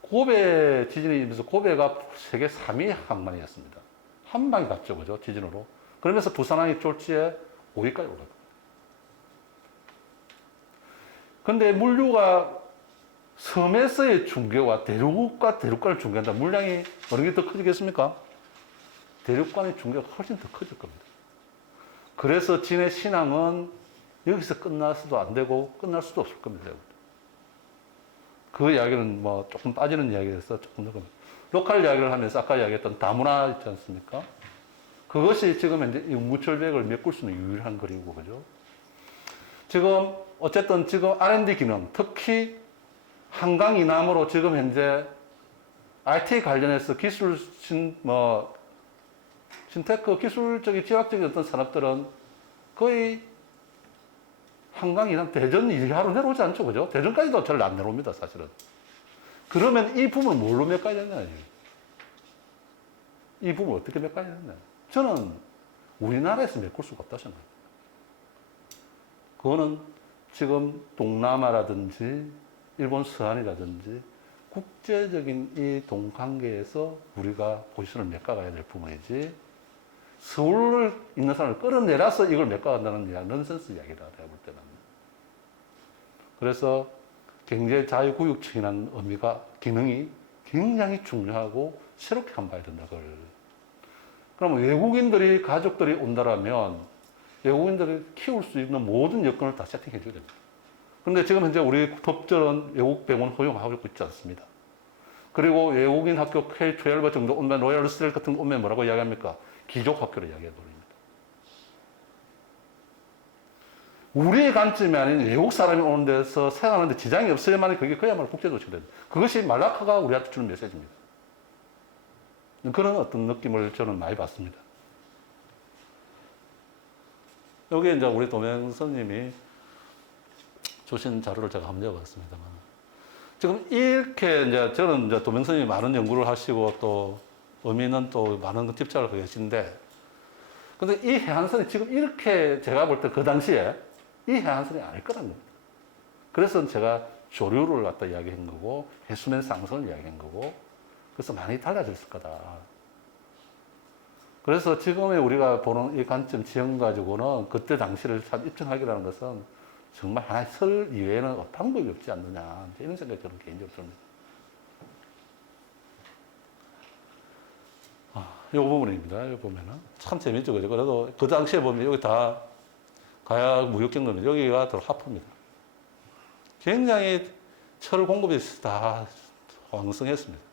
고베 지진이 있면서 고베가 세계 3위 항만이었습니다. 한 방에 갔죠, 그죠? 지진으로. 그러면서 부산항이 쫄지에 5위까지 올라갑니다. 근데 물류가 섬에서의 중개와 대륙과 대륙간을 중개한다. 물량이 어느 게 더 커지겠습니까? 대륙간의 중개가 훨씬 더 커질 겁니다. 그래서 진해 신항은 여기서 끝나서도 안 되고 끝날 수도 없을 겁니다. 그 이야기는 뭐 조금 빠지는 이야기에서 조금 더 로컬 이야기를 하면서 아까 이야기했던 다문화 있지 않습니까? 그것이 지금 현재 무철백을 메꿀 수 있는 유일한 거리고, 그죠? 지금 어쨌든 지금 R&D 기능, 특히 한강 이남으로 지금 현재 IT 관련해서 기술 신테크 기술적인 지학적인 어떤 산업들은 거의 한강 이남 대전 이하로 내려오지 않죠, 그죠? 대전까지도 잘 안 내려옵니다, 사실은. 그러면 이 부분을 뭘로 메꿔야 되냐, 이 부분을 어떻게 메꿔야 되냐. 저는 우리나라에서 메꿀 수가 없다 생각합니다. 그거는 지금 동남아라든지 일본 서안이라든지 국제적인 이 동관계에서 우리가 포지션을 메꿔가야 될 부분이지 서울을 있는 사람을 끌어내려서 이걸 메꿔간다는 이야기, 넌센스 이야기다, 내가 볼 때는. 그래서 경제 자유구역층이라는 의미가, 기능이 굉장히 중요하고 새롭게 한번 봐야 된다, 그걸. 그럼 외국인들이, 가족들이 온다라면 외국인들이 키울 수 있는 모든 여건을 다 세팅해 줘야 됩니다. 그런데 지금 현재 우리 법절은 외국 병원 허용하고 있지 않습니다. 그리고 외국인 학교 K-12 정도 오면 로얄스텔 같은 거 오면 뭐라고 이야기합니까? 기족 학교로 이야기해 버립니다. 우리의 관점이 아닌 외국 사람이 오는 데서 생활하는데 지장이 없어야만 그게 그야말로 국제도시가 됩니다. 그것이 말라카가 우리한테 주는 메시지입니다. 그런 어떤 느낌을 저는 많이 받습니다. 여기에 이제 우리 도명선님이 주신 자료를 제가 한번 읽어봤습니다만. 지금 이렇게 이제 저는 이제 도명선님이 많은 연구를 하시고 또 의미 있는 또 많은 집착을 하고 계신데, 근데 이 해안선이 지금 이렇게 제가 볼 때 그 당시에 이 해안선이 아닐 거라는 겁니다. 그래서 제가 조류를 갖다 이야기한 거고, 해수면 상승을 이야기한 거고, 그래서 많이 달라졌을 거다. 그래서 지금의 우리가 보는 이 관점 지형 가지고는 그때 당시를 참 입증하기라는 것은 정말 하나의 설 이외에는 방법이 없지 않느냐, 이런 생각이 저는 개인적으로 듭니다. 이 부분입니다. 여기 보면은 참 재밌죠, 그죠? 그래도 그 당시에 보면 여기 다 가야 무역경로입니다. 여기가 더 하프입니다. 굉장히 철 공급이 다 왕성했습니다.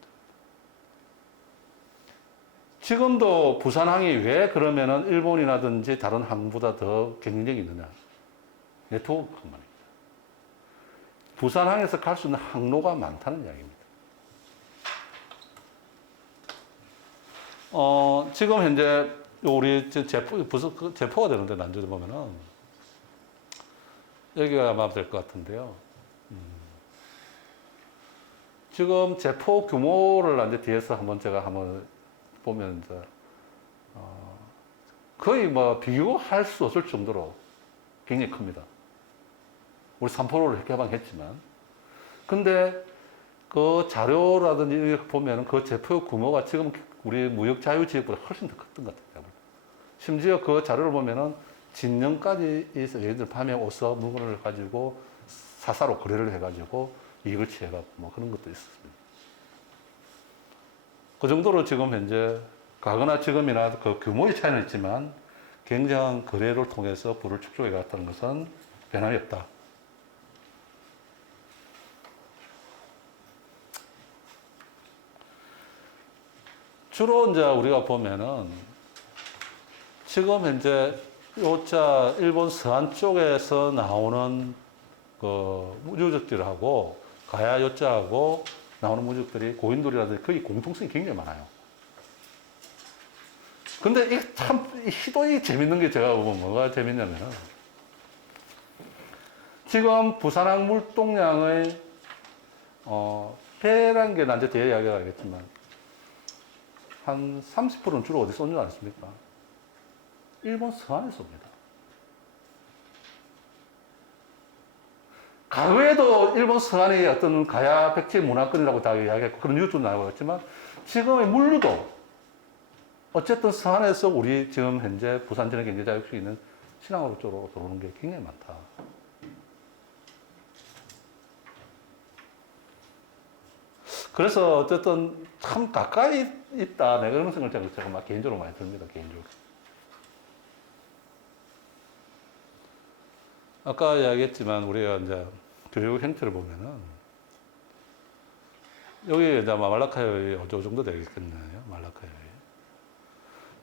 지금도 부산항이 왜 그러면은 일본이라든지 다른 항보다 더 경쟁력이 있느냐? 네트워크만입니다. 부산항에서 갈 수 있는 항로가 많다는 이야기입니다. 지금 현재 우리 제포가 되는데 난주에 보면은 여기가 아마 될 것 같은데요. 지금 제포 규모를 이제 뒤에서 한번 제가 한번 보면 이제 거의 뭐 비교할 수 없을 정도로 굉장히 큽니다. 우리 3%를 개방했지만, 근데 그 자료라든지 이렇게 보면은 그 제포 규모가 지금 우리 무역 자유지역보다 훨씬 더 컸던 것 같아요. 심지어 그 자료를 보면은 진영까지 예를 들어 밤에 오서 물건을 가지고 사사로 거래를 해가지고 이익을 취해가고 뭐 그런 것도 있었습니다. 그 정도로 지금 현재 과거나 지금이나 그 규모의 차이는 있지만 굉장한 거래를 통해서 부를 축적해 갔다는 것은 변함이 없다. 주로 이제 우리가 보면은 지금 현재 요자 일본 서안 쪽에서 나오는 그 무주적들하고 가야 요자하고 나오는 무주적들이 고인돌이라든지 거의 공통성이 굉장히 많아요. 근데 이게 참 희도이 재밌는 게 제가 보면 뭐가 재밌냐면은 지금 부산항 물동량의 배라는 게 나중에 뒤에 이야기가 하겠지만 한 30%는 주로 어디서 오는 줄 아십니까? 일본 서안에서 옵니다. 과거에도 일본 서안이 어떤 가야 백제 문화권이라고 다 이야기했고 그런 이유도 나오겠지만 지금의 물류도 어쨌든 서안에서 우리 지금 현재 부산 전역 경제자유시 있는 신항으로 쪽으로 들어오는 게 굉장히 많다. 그래서 어쨌든 참 가까이 있다. 내가 그런 생각을 제가 막 개인적으로 많이 듭니다. 개인적으로. 아까 이야기했지만 우리가 이제 교육 형태를 보면은 여기 이제 말라카요이 어느 정도 되겠네요. 말라카요이.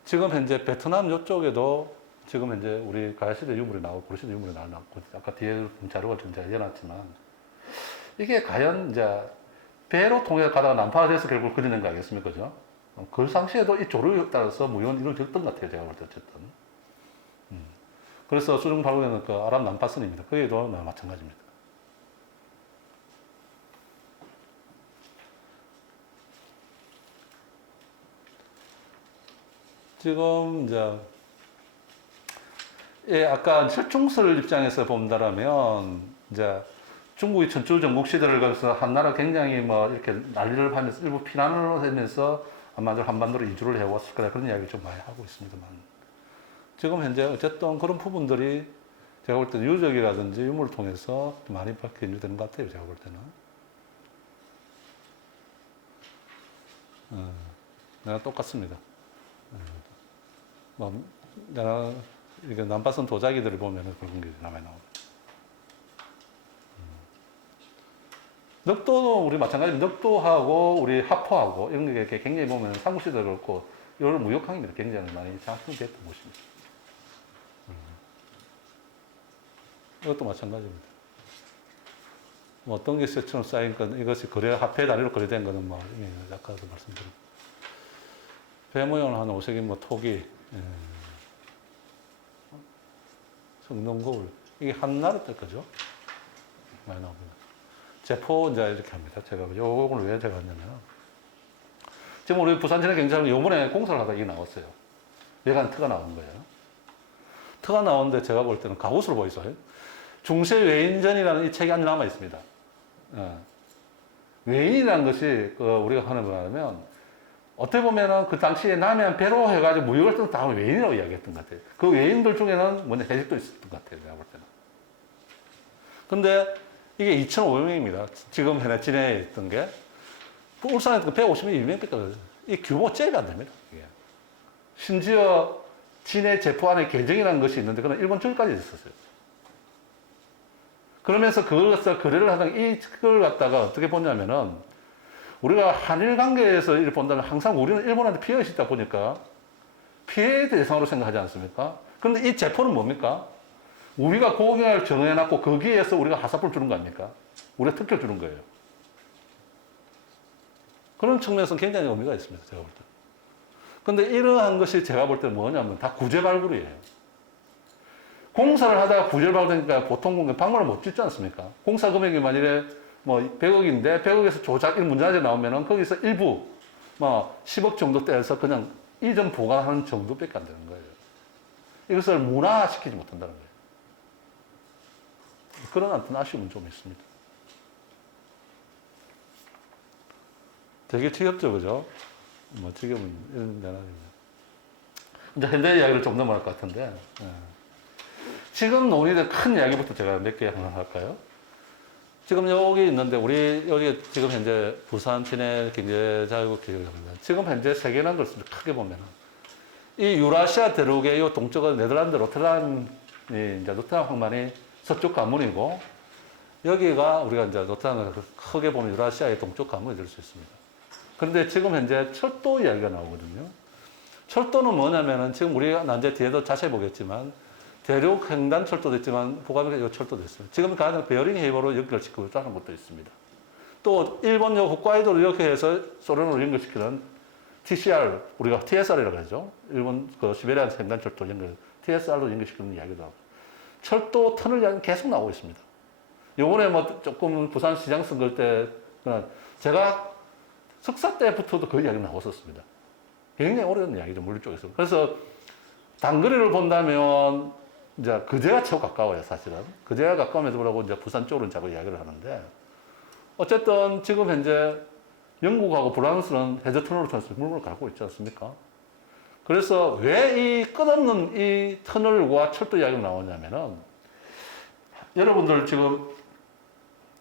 지금 현재 베트남 이쪽에도 지금 현재 우리 가야시대 유물이 나오고 고려시대 유물이 나오고 아까 뒤에 자료가 좀 제가 해놨지만 이게 과연 이제 배로 통해 가다가 난파가 돼서 결국 그리는 거 아니겠습니까? 그죠? 그 당시에도 이 조류에 따라서 무효는 이루어졌던 것 같아요. 제가 볼 때 어쨌든. 그래서 수중 발굴에는 그 아랍 난파선입니다. 거기도 마찬가지입니다. 지금 이제 예, 아까 철중설 입장에서 본다라면 이제 중국이 천주 전국 시대를 거쳐서 한나라 굉장히 뭐 이렇게 난리를 하면서 일부 피난을 하면서 아마 한반도로 이주를 해왔을 거다 그런 이야기를 좀 많이 하고 있습니다만 지금 현재 어쨌든 그런 부분들이 제가 볼 때는 유적이라든지 유물을 통해서 많이 연주되는 것 같아요. 제가 볼 때는. 내가 똑같습니다. 뭐 내가 이게 난파선 도자기들을 보면은 그런 게 많이 나옵니다. 넉도도 우리 마찬가지로 넉도하고 우리 하포하고 이런 게 굉장히 보면 삼국시대도 그렇고 이런 무역항입니다. 굉장히 많이 장식됐던 곳입니다. 이것도 마찬가지입니다. 뭐 어떤 게 쇠처럼 쌓인 건 이것이 거래 화폐 단위로 거래된 거는 뭐 아까도 말씀드렸고 배 모양을 한 5세기 뭐 토기 성동거울 이게 한나라 때 거죠. 많이 나옵니다. 제포 이제 이렇게 합니다. 제가 요걸 왜 제가 했냐면 지금 우리 부산 전역 경제자는 요번에 공사를 하다 이게 나왔어요. 외관 트가 나온 거예요. 트가 나오는데 제가 볼 때는 가구수로 보이죠. 중세 외인전이라는 이 책이 안 남아 있습니다. 외인이라는 것이 우리가 하는 거냐면 어떻게 보면은 그 당시에 남해안 배로 해가지고 무역을 했던 다 외인이라고 이야기했던 것 같아요. 그 외인들 중에는 뭐냐 해적도 있었던 것 같아요. 제가 볼 때는. 근데 이게 2,500명입니다. 지금 현재 진해에 있던 게. 울산에 152명밖에 이 규모 잽이 안 됩니다. 이게. 심지어 진해 제포 안에 계정이라는 것이 있는데 그건 일본 절까지 있었어요. 그러면서 그걸 갖다 거래를 하다가 이걸 갖다가 어떻게 보냐면은 우리가 한일 관계에서 이렇게 본다면 항상 우리는 일본한테 피해가 있다 보니까 피해 대상으로 생각하지 않습니까? 그런데 이 제포는 뭡니까? 우리가 공약을 정해놨고 거기에서 우리가 하사포를 주는 거 아닙니까? 우리가 특혜를 주는 거예요. 그런 측면에서 굉장히 의미가 있습니다. 제가 볼 때. 근데 이러한 것이 제가 볼 때는 뭐냐면 다 구제 발굴이에요. 공사를 하다가 구제 발굴되니까 보통 방문을 못 짓지 않습니까? 공사 금액이 만일에 뭐 100억인데 100억에서 조작 문제가 나오면은 거기서 일부 뭐 10억 정도 떼서 그냥 이전 보관하는 정도밖에 안 되는 거예요. 이것을 문화시키지 못한다는 거예요. 그런 어떤 아쉬움은 좀 있습니다. 되게 지겹죠, 그죠? 뭐 지금은 이런 대단입니다. 이제 현대 이야기를 좀 넘어갈 것 같은데 지금 논의된 큰 이야기부터 제가 몇 개 하나 할까요? 지금 여기 있는데 우리 여기 지금 현재 부산 진해 경제자유국기업입니다. 지금 현재 세계라는 걸 크게 보면은 이 유라시아 대륙의 이 동쪽은 네덜란드 로테르담이 이제 로테르담 항만이 서쪽 관문이고 여기가 우리가 이제 로테르담을 크게 보면 유라시아의 동쪽 관문이 될 수 있습니다. 그런데 지금 현재 철도 이야기가 나오거든요. 철도는 뭐냐면은 지금 우리가 이제 뒤에도 자세히 보겠지만 대륙 횡단 철도도 있지만 북한의 철도도 있어요. 지금 가장 베어링 해이버로 연결시키고 있는 것도 있습니다. 또 일본 홋카이도를 이렇게 해서 소련으로 연결시키는 TCR, 우리가 TSR이라고 하죠. 일본 그 시베리아 횡단 철도 연결, TSR로 연결시키는 이야기도 하고. 철도 터널 이야기는 계속 나오고 있습니다. 요번에 뭐 조금 부산 시장 선거 때 제가 석사 때부터도 그 이야기 나왔었습니다. 굉장히 오래된 이야기죠, 물류 쪽에서. 그래서 단거리를 본다면 이제 그제가 최고 가까워요, 사실은. 그제가 가까움에도 불구하고 이제 부산 쪽으로 자꾸 이야기를 하는데 어쨌든 지금 현재 영국하고 프랑스는 해저 터널을 통해서 물건을 갖고 있지 않습니까? 그래서 왜 이 끝없는 이 터널과 철도 이야기가 나오냐면은 여러분들 지금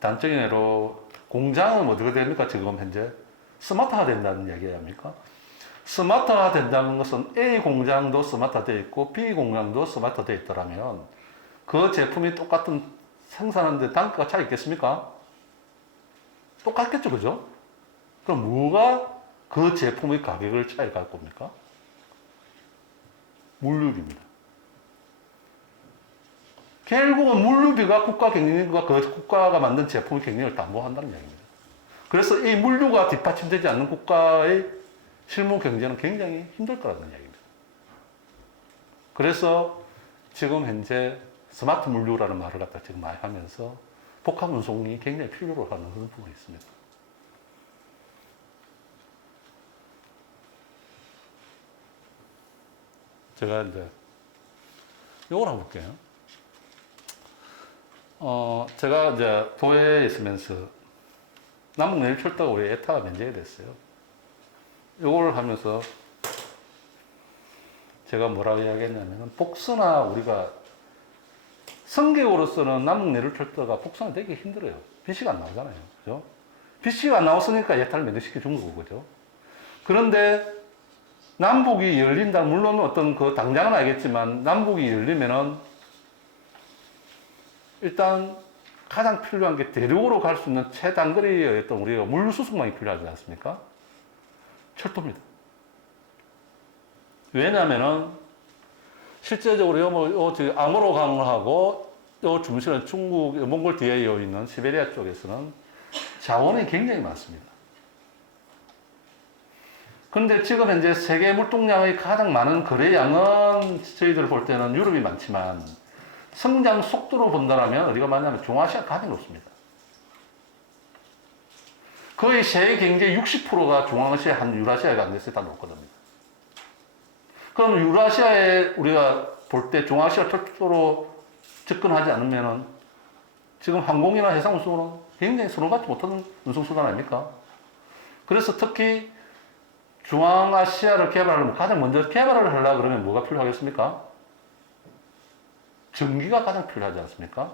단적인 예로 공장은 어떻게 됩니까? 지금 현재 스마트화 된다는 이야기 아닙니까? 스마트화 된다는 것은 A 공장도 스마트화 되어 있고 B 공장도 스마트화 되어 있더라면 그 제품이 똑같은 생산하는데 단가가 차이 있겠습니까? 똑같겠죠, 그죠? 그럼 뭐가 그 제품의 가격을 차이를 갈 겁니까? 물류비입니다. 결국은 물류비가 국가 경쟁력과 그 국가가 만든 제품의 경쟁력을 담보한다는 이야기입니다. 그래서 이 물류가 뒷받침되지 않는 국가의 실무 경쟁은 굉장히 힘들 거라는 이야기입니다. 그래서 지금 현재 스마트 물류라는 말을 갖다 지금 많이 하면서 복합 운송이 굉장히 필요로 하는 그런 부분이 있습니다. 제가 이제 요걸 한번 볼게요. 제가 이제 도회에 있으면서 남북내일철도가 우리 에타가 면제가 됐어요. 요걸 하면서 제가 뭐라고 이야기했냐면 복선화 우리가 성격으로서는 남북내일철도가 복선화 되기 힘들어요. BC가 안 나오잖아요. 그죠? BC가 안 나왔으니까 에타를 면제시켜 준 거고, 그죠? 그런데 남북이 열린다. 물론 어떤 그 당장은 알겠지만 남북이 열리면은 일단 가장 필요한 게 대륙으로 갈 수 있는 최단거리의 어떤 우리가 물류 수송망이 필요하지 않습니까? 철도입니다. 왜냐면은 실제적으로 요 아모로 강하고 요 중심은 중국, 몽골 뒤에 있는 시베리아 쪽에서는 자원이 굉장히 많습니다. 그런데 지금 현재 세계 물동량의 가장 많은 거래량은 저희들 볼 때는 유럽이 많지만 성장 속도로 본다면 어디가 많냐면 중앙아시아가 가장 높습니다. 거의 세계 경제 60%가 중앙아시아, 한 유라시아에 관계해서 다 높거든요. 그럼 유라시아에 우리가 볼 때 중앙아시아 철도로 접근하지 않으면은 지금 항공이나 해상운송은 굉장히 서로 갖지 못하는 운송수단 아닙니까? 그래서 특히 중앙아시아를 개발하려면 가장 먼저 개발을 하려고 그러면 뭐가 필요하겠습니까? 전기가 가장 필요하지 않습니까?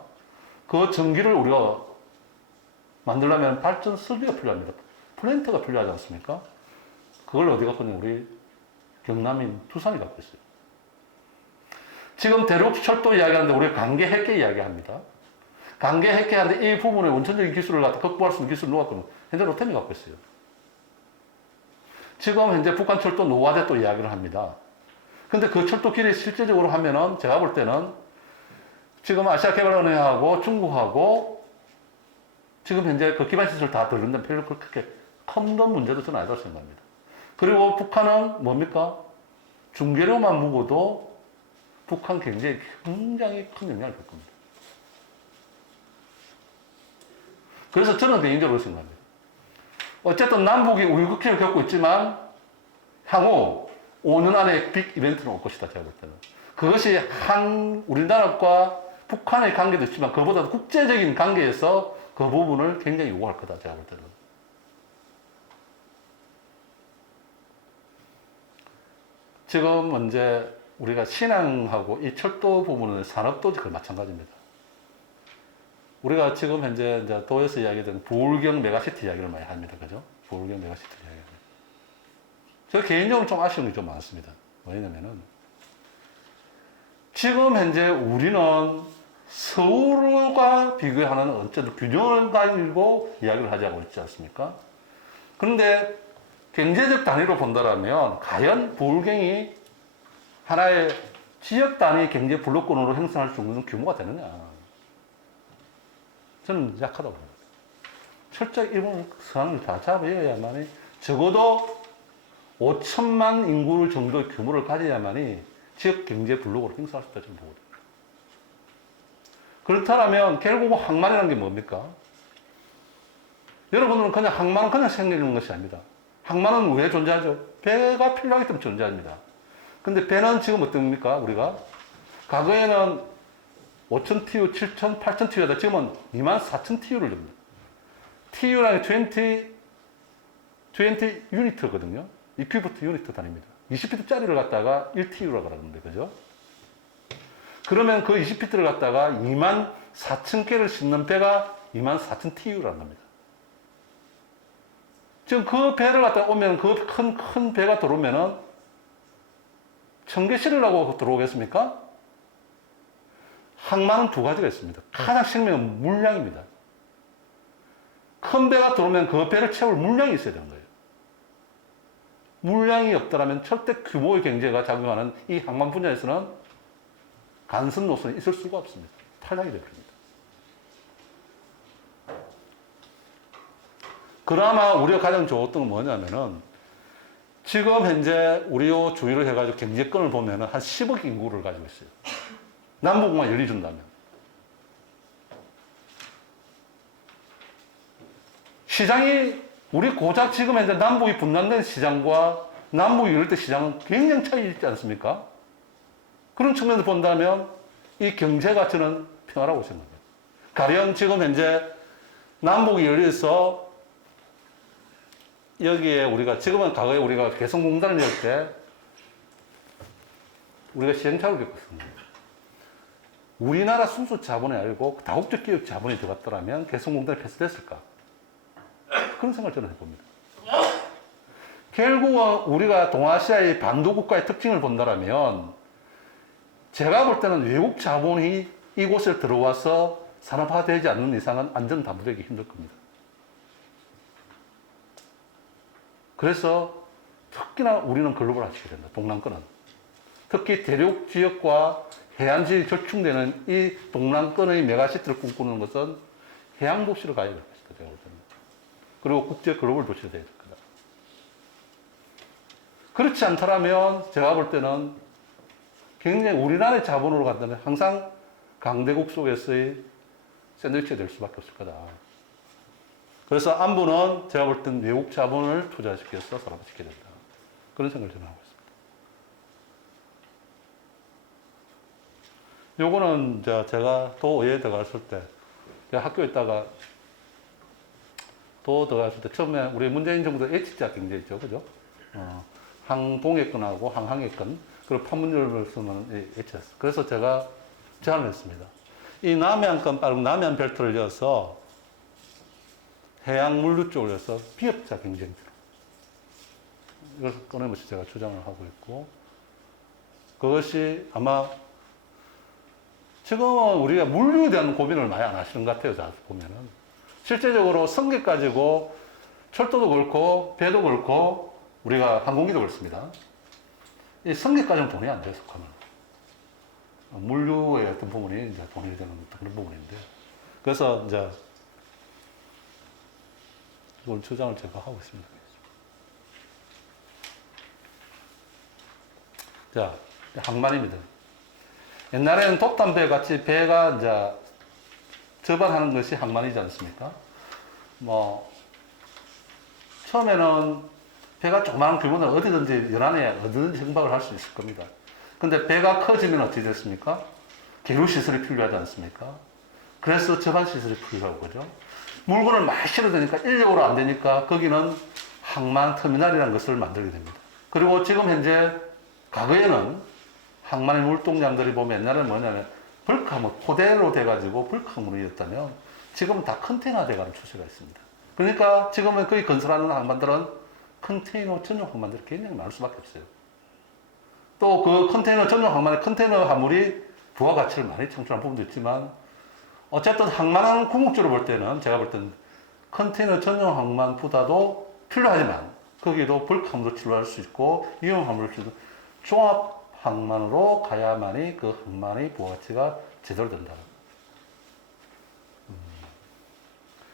그 전기를 우리가 만들려면 발전 설비가 필요합니다. 플랜트가 필요하지 않습니까? 그걸 어디 갖고 있냐? 우리 경남인 두산이 갖고 있어요. 지금 대륙 철도 이야기하는데 우리 강계 핵계 이야기합니다. 강계 핵계하는데 이 부분에 원천적인 기술을 갖다 극복할 수 있는 기술을 누가 갖고 있는 현재 로템이 갖고 있어요. 지금 현재 북한 철도 노화대 또 이야기를 합니다. 근데 그 철도 길이 실제적으로 하면은 제가 볼 때는 지금 아시아개발은행하고 중국하고 지금 현재 그 기반시설 다 들른데 별로 그렇게 큰 문제도 저는 아니라고 생각합니다. 그리고 북한은 뭡니까? 중계료만 묵어도 북한 경제에 굉장히 큰 영향을 줄 겁니다. 그래서 저는 개인적으로 생각합니다. 어쨌든 남북이 우유극해를 겪고 있지만 향후 5년 안에 빅 이벤트는 올 것이다, 제가 볼 때는. 그것이 우리나라과 북한의 관계도 있지만 그보다 국제적인 관계에서 그 부분을 굉장히 요구할 거다, 제가 볼 때는. 지금 이제 우리가 신앙하고 이 철도 부분은 산업도 그 마찬가지입니다. 우리가 지금 현재 이제 도에서 이야기하던 부울경 메가시티 이야기를 많이 합니다. 그죠? 부울경 메가시티 이야기합니다. 제가 개인적으로 좀 아쉬운 게 좀 많습니다. 왜냐면은 지금 현재 우리는 서울과 비교하는 어쨌든 균형을 가지고 이야기를 하자고 있지 않습니까? 그런데 경제적 단위로 본다라면 과연 부울경이 하나의 지역 단위 경제 블록권으로 형성할 수 있는 규모가 되느냐. 저는 약하다고 봅니다. 철저히 일본 상황을 다 잡아야만이 적어도 5천만 인구 정도의 규모를 가져야만이 지역 경제 블록으로 형성할 수 있다 저는 보거든요. 그렇다면 결국은 항만이라는 게 뭡니까? 여러분들은 그냥 항만은 그냥 생기는 것이 아닙니다. 항만은 왜 존재하죠? 배가 필요하기 때문에 존재합니다. 근데 배는 지금 어떻습니까? 우리가 과거에는 5,000 TU, 7,000, 8,000 TU다. 지금은 24,000 TU를 줍니다. TU라는 20 유니트거든요. 이퀴프트 유니트 단위입니다. 20피트짜리를 갖다가 1TU라고 하는데, 그죠? 그러면 그 20피트를 갖다가 24,000개를 싣는 배가 24,000 TU라는 겁니다. 지금 그 배를 갖다 오면 그 큰 배가 들어오면은 1,000개 실으려고 들어오겠습니까? 항만은 두 가지가 있습니다. 가장 생명은 물량입니다. 큰 배가 들어오면 그 배를 채울 물량이 있어야 되는 거예요. 물량이 없더라면 절대 규모의 경제가 작용하는 이 항만 분야에서는 간선 노선이 있을 수가 없습니다. 탈락이 되어버립니다. 그나마 우리가 가장 좋았던 건 뭐냐면은 지금 현재 우리 주위로 해가지고 경제권을 보면은 한 10억 인구를 가지고 있어요. 남북만 열리준다면. 시장이 우리 고작 지금 현재 남북이 분단된 시장과 남북이 열릴 때 시장은 굉장히 차이 있지 않습니까? 그런 측면에서 본다면 이 경제가 저는 평화라고 생각합니다. 가령 지금 현재 남북이 열려서 여기에 우리가 지금은 과거에 우리가 개성공단을 열 때 우리가 시행착오를 겪었습니다. 우리나라 순수 자본이 아니고 다국적 기업 자본이 들어갔더라면 개성공단이 폐쇄됐을까? 그런 생각을 저는 해봅니다. 결국은 우리가 동아시아의 반도 국가의 특징을 본다면 제가 볼 때는 외국 자본이 이곳에 들어와서 산업화되지 않는 이상은 안전 담보되기 힘들 겁니다. 그래서 특히나 우리는 글로벌화 시켜야 된다. 동남권은. 특히 대륙 지역과 해안 지역이 절충되는 이 동남권의 메가시티를 꿈꾸는 것은 해양 도시로 가야 될 것이다. 제가 볼 때는. 그리고 국제 글로벌 도시가 되어야 될 거다. 그렇지 않더라면 제가 볼 때는 굉장히 우리나라의 자본으로 간다면 항상 강대국 속에서의 샌드위치가 될 수밖에 없을 거다. 그래서 안보는 제가 볼 땐 외국 자본을 투자시켜서 산업화시켜야 된다. 그런 생각을 저는 하고 있습니다. 요거는 제가 도의회에 들어갔을 때, 제가 학교에 있다가 도 들어갔을 때 처음에 우리 문재인 정부 H자 경제 있죠. 그죠? 항동해권하고 항항해권, 그리고 판문점을 쓰는 H였어요. 그래서 제가 제안을 했습니다. 이 남해안권 빠르고 남해안 벨트를 이어서 해양 물류 쪽을 해서 비협자 경쟁제로. 이걸 꺼내면서 제가 주장을 하고 있고, 그것이 아마 지금은 우리가 물류에 대한 고민을 많이 안 하시는 것 같아요. 자, 보면은. 실제적으로 승객 가지고 철도도 그렇고, 배도 그렇고, 우리가 항공기도 그렇습니다. 이 승객 가지고는 돈이 안 돼요, 속하면. 물류의 어떤 부분이 이제 돈이 되는 그런 부분인데. 그래서 이제 이걸 주장을 제가 하고 있습니다. 자, 항만입니다. 옛날에는 돛담배 같이 배가 이제 접안하는 것이 항만이지 않습니까? 처음에는 배가 조그마한 규모는 어디든지 연안에 어디든지 행박을 할 수 있을 겁니다. 근데 배가 커지면 어떻게 됐습니까? 계류시설이 필요하지 않습니까? 그래서 접안시설이 필요하고, 그죠? 물건을 많이 실어야 되니까 인력으로 안 되니까 거기는 항만 터미널이라는 것을 만들게 됩니다. 그리고 지금 현재 과거에는 항만의 물동량들이 보면 옛날에는 뭐냐면 벌크함을 포대로 돼가지고 벌크함으로 이었다면 지금은 다 컨테이너 돼가는 추세가 있습니다. 그러니까 지금은 거의 건설하는 항만들은 컨테이너 전용 항만들이 굉장히 많을 수밖에 없어요. 또 그 컨테이너 전용 항만의 컨테이너 화물이 부가가치를 많이 창출한 부분도 있지만 어쨌든 항만은 궁극적으로 볼 때는 제가 볼 때는 컨테이너 전용 항만보다도 필요하지만 거기도 벌크함으로 진로할 수 있고 이용함으로 진로 종합 항만으로 가야만이 그 항만의 부가가치가 제대로 된다.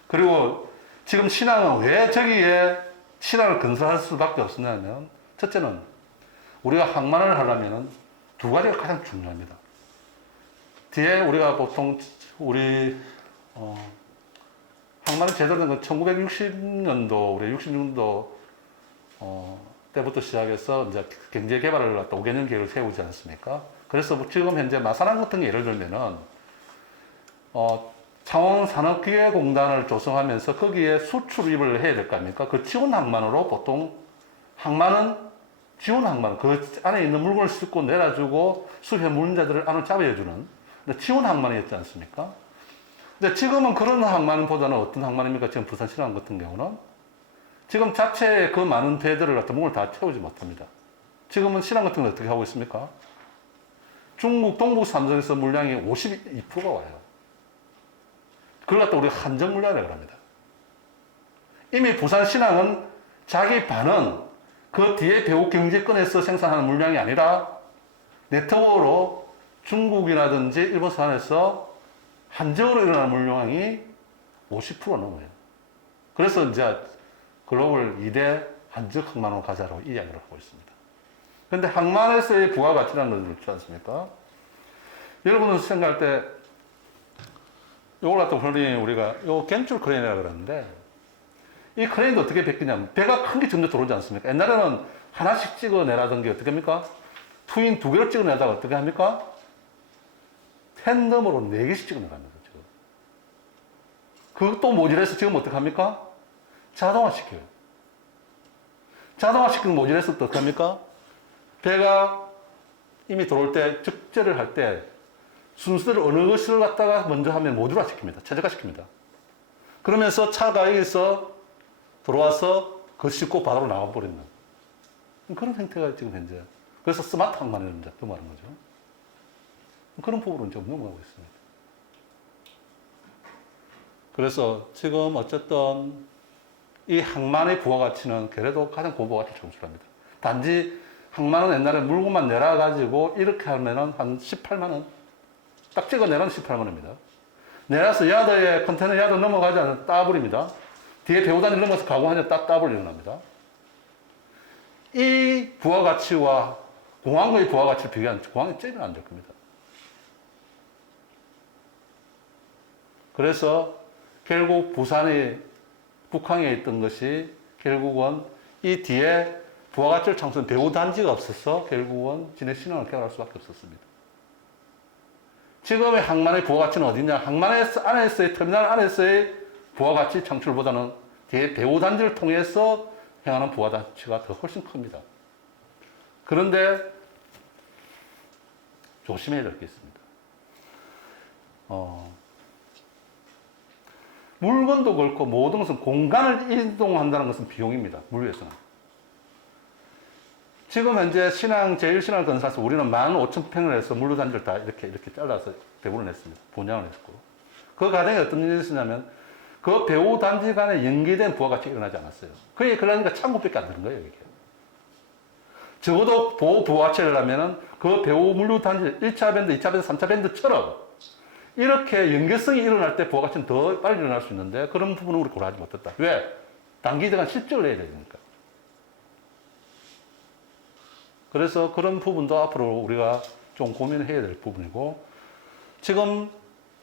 그리고 지금 신앙은 왜 저기에 신앙을 건설할 수밖에 없었냐면 첫째는 우리가 항만을 하려면 두 가지가 가장 중요합니다. 뒤에 우리가 보통 우리 항만이 제대로 된 건 1960년도 우리 66년도 때부터 시작해서 이제 경제 개발을 갖다 5개년 계획을 세우지 않습니까? 그래서 지금 현재 마산항 같은 게 예를 들면은 창원산업기계공단을 조성하면서 거기에 수출입을 해야 될 거 아닙니까? 그 지원 항만으로 보통 항만은 지원 항만, 그 안에 있는 물건을 싣고 내려주고 수입 물자들을 안을 잡아주는 지원 항만이었지 않습니까? 근데 지금은 그런 항만보다는 어떤 항만입니까? 지금 부산신항 같은 경우는 지금 자체의 그 많은 배들을 갖다 물을 다 채우지 못합니다. 지금은 신항 같은 건 어떻게 하고 있습니까? 중국 동북 삼성에서 물량이 52%가 와요. 그걸 갖다 우리가 한정 물량이라고 합니다. 이미 부산 신항은 자기 반은 그 뒤에 배후 경제권에서 생산하는 물량이 아니라 네트워크로 중국이라든지 일본 산에서 한정으로 일어나는 물량이 50% 넘어요. 그래서 이제 글로벌 2대 한적 항만으로 가자라고 이야기를 하고 있습니다. 그런데 항만에서의 부가가치라는 걸 있지 않습니까? 여러분은 생각할 때 요걸 갖다 흔히 우리가 요 갱줄 크레인이라고 그러는데 이 크레인도 어떻게 베끼냐면 배가 큰 게 점점 들어오지 않습니까? 옛날에는 하나씩 찍어내라던 게 어떻게 합니까? 투인 2개를 찍어내다가 어떻게 합니까? 텐덤으로 4개씩 찍어내갑니다. 지금. 그것도 모질해서 지금 어떻게 합니까? 자동화 시켜요. 자동화 시키는 모질해서 어떻게 합니까? 배가 이미 들어올 때 적재를 할 때 순서대로 어느 것을 갖다가 먼저 하면 모듈화 시킵니다. 최적화 시킵니다. 그러면서 차가 여기서 들어와서 그 싣고 바다로 나가버리는 그런 형태가 지금 현재. 그래서 스마트 항만을 이제 넘어가는 거죠. 그런 부분으로 이제 넘어가고 있습니다. 그래서 지금 어쨌든 이 항만의 부가가치는 그래도 가장 고부가치를 청출합니다. 단지 항만은 옛날에 물건만 내려가지고 이렇게 하면은 한 18만 원. 딱 찍어내면 18만 원입니다. 내려서 야드에 컨테이너 야드 넘어가지 않으면 따버립니다. 뒤에 배우단을 넘어서 가공하냐 따블 일어납니다. 이 부가가치와 공항의 부가가치를 비교하면 공항이 제일 안 될 겁니다. 그래서 결국 부산의 북항에 있던 것이 결국은 이 뒤에 부가가치를 창출한 배후단지가 없어서 결국은 진해신항을 개발할 수밖에 없었습니다. 지금의 항만의 부가가치는 어디냐? 항만 안에서의 터미널 안에서의 부가가치 창출보다는 뒤에 배후단지를 통해서 행하는 부가가치가 더 훨씬 큽니다. 그런데 조심해야 될 게 있습니다. 물건도 그렇고 모든 것은 공간을 이동한다는 것은 비용입니다. 물 위에서는. 지금 현재 제1신항 건설에서 우리는 15,000평을 해서 물류단지를 다 이렇게 잘라서 배분을 했습니다. 분양을 했고. 그 과정에 어떤 일이 있었냐면 그 배후단지 간에 연계된 부가가치가 일어나지 않았어요. 그러니까 창고밖에 안 되는 거예요, 이게. 적어도 부가가치를 하면은 그 배후 물류단지 1차 밴드, 2차 밴드, 3차 밴드처럼 이렇게 연계성이 일어날 때 부가가치는 더 빨리 일어날 수 있는데 그런 부분은 우리 고려하지 못했다. 왜? 단기간 실적을 해야 되니까. 그래서 그런 부분도 앞으로 우리가 좀 고민해야 될 부분이고 지금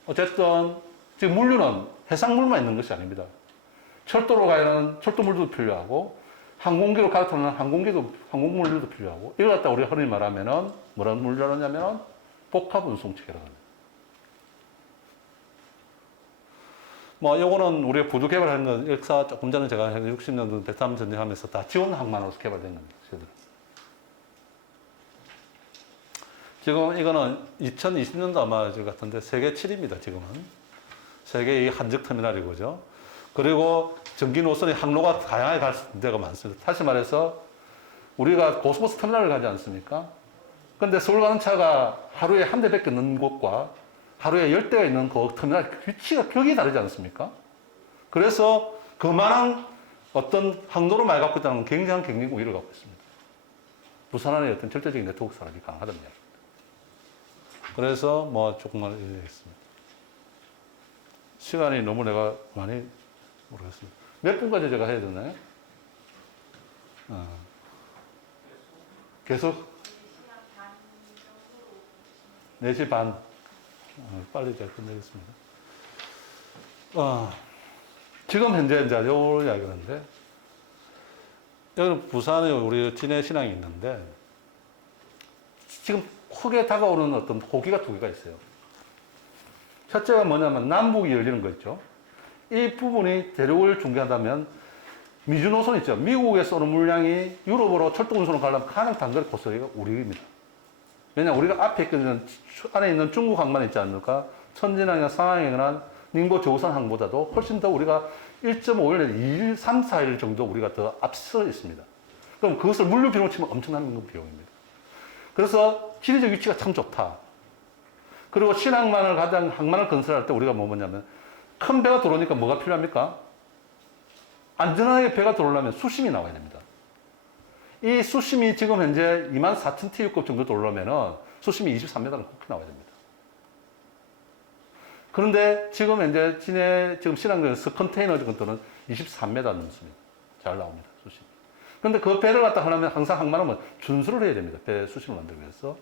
어쨌든 지금 물류는 해상물만 있는 것이 아닙니다. 철도로 가는 철도물도 필요하고 항공기로 갈아타는 항공물류도 필요하고 이걸 갖다 우리가 흔히 말하면은 뭐라는 물류를 하냐면은 복합운송체계라고 합니다. 뭐 요거는 우리가 부두 개발하는 건 역사 조금 전에 제가 60년도 베트남 전쟁하면서 다 지원 항만으로서 개발된 겁니다. 지금 이거는 2020년도 아마 같은데 세계 7위입니다, 지금은. 세계 이 한적 터미널이고죠. 그리고 전기 노선의 항로가 다양하게 갈 데가 많습니다. 다시 말해서 우리가 고속버스 터미널을 가지 않습니까? 근데 서울 가는 차가 하루에 한 대밖에 없는 곳과 하루에 10대가 있는 그 터미널 위치가 격이 다르지 않습니까? 그래서 그만한 어떤 항로를 많이 갖고 있다는 건 굉장한 경쟁 우위를 갖고 있습니다. 부산 안에 어떤 절대적인 네트워크 산업이 강하다는 이야기입니다. 그래서 뭐 조금만 얘기하겠습니다. 시간이 너무 내가 많이 모르겠습니다. 몇 분까지 제가 해야 되나요? 계속 4시 반. 빨리 제가 끝내겠습니다. 지금 현재 이제 요 이야기를 하는데, 여기 부산에 우리 진해 신앙이 있는데, 지금 크게 다가오는 어떤 호기가 두 개가 있어요. 첫째가 뭐냐면 남북이 열리는 거 있죠. 이 부분이 대륙을 중개한다면 미주 노선 있죠. 미국에서 오는 물량이 유럽으로 철도 운송을 가려면 가장 단거리 코스가 우리입니다. 왜냐, 우리가 앞에 있는, 안에 있는 중국 항만 있지 않습니까? 천진항이나 상하이나 닝보 저우산 항보다도 훨씬 더 우리가 1.5일 내지 2일, 3, 4일 정도 우리가 더 앞서 있습니다. 그럼 그것을 물류 비용으로 치면 엄청난 비용입니다. 그래서 지리적 위치가 참 좋다. 그리고 신항만을 가장 항만을 건설할 때 우리가 뭐냐면 큰 배가 들어오니까 뭐가 필요합니까? 안전하게 배가 들어오려면 수심이 나와야 됩니다. 이 수심이 지금 현재 24,000 TU급 정도 들어오려면 수심이 23m는 꼭 나와야 됩니다. 그런데 지금 현재 지금 신항에서 컨테이너 정도는 23m 넘습니다. 잘 나옵니다. 수심. 그런데 그 배를 갖다 하려면 항상 항만은 뭐 준수를 해야 됩니다. 배 수심을 만들기 위해서.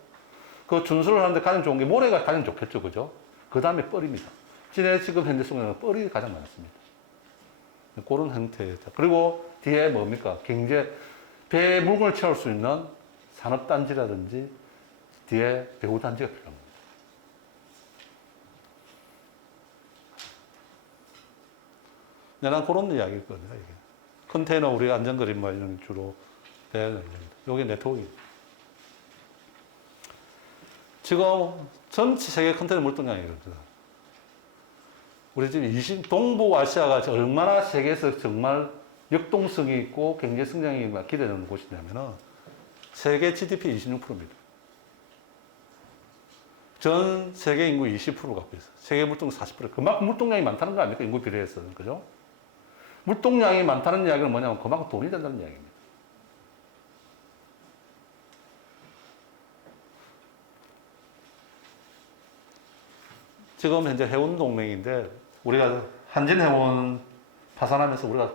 그 준수를 하는데 가장 좋은 게 모래가 가장 좋겠죠. 그죠? 그 다음에 뻘입니다. 진해 지금 현재 속에는 뻘이 가장 많습니다. 그런 형태의. 그리고 뒤에 뭡니까? 배에 물건을 채울 수 있는 산업단지라든지 뒤에 배후단지가 필요합니다. 난 그런 이야기일 거예요. 이게. 컨테이너 우리가 안전거리 뭐 이런 주로 배는 있습니다. 이게 네트워크입니다. 지금 전체 세계 컨테이너 물동량이 이렇습니다. 우리 지금 동북 아시아가 얼마나 세계에서 정말 역동성이 있고 경제 성장이 기대되는 곳이냐면은 세계 GDP 26%입니다. 전 세계 인구 20% 갖고 있어요. 세계 물동량 40%. 그만큼 물동량이 많다는 거 아닙니까? 인구 비례해서. 그죠? 물동량이 많다는 이야기는 뭐냐면 그만큼 돈이 된다는 이야기입니다. 지금 현재 해운 동맹인데 우리가 한진해운 파산하면서 우리가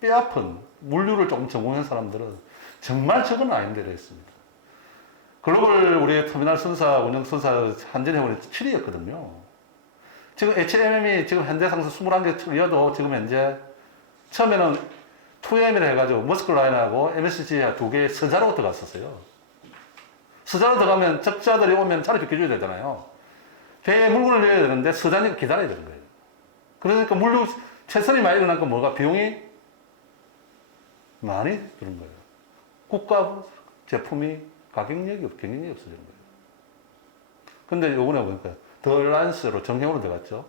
뼈아픈 물류를 조금 전공한 사람들은 정말 적은 아닌데 있습니다. 글로벌 우리 터미널 선사, 운영 선사 한진해운이 7위였거든요. 지금 HMM이 지금 현재 상승 21개 지금 현재 처음에는 2M이라 해가지고 머스크 라인하고 MSC 두 개의 서자로 들어갔었어요. 서자로 들어가면 적자들이 오면 자리 비켜줘야 되잖아요. 배에 물건을 내야 되는데 서자니까 기다려야 되는 거예요. 그러니까 물류 최선이 많이 일어나니까 뭐가 비용이 많이 드는 거예요. 국가 제품이 경쟁력이 없어지는 거예요. 근데 요번에 보니까 더 란스로 정형으로 들어갔죠.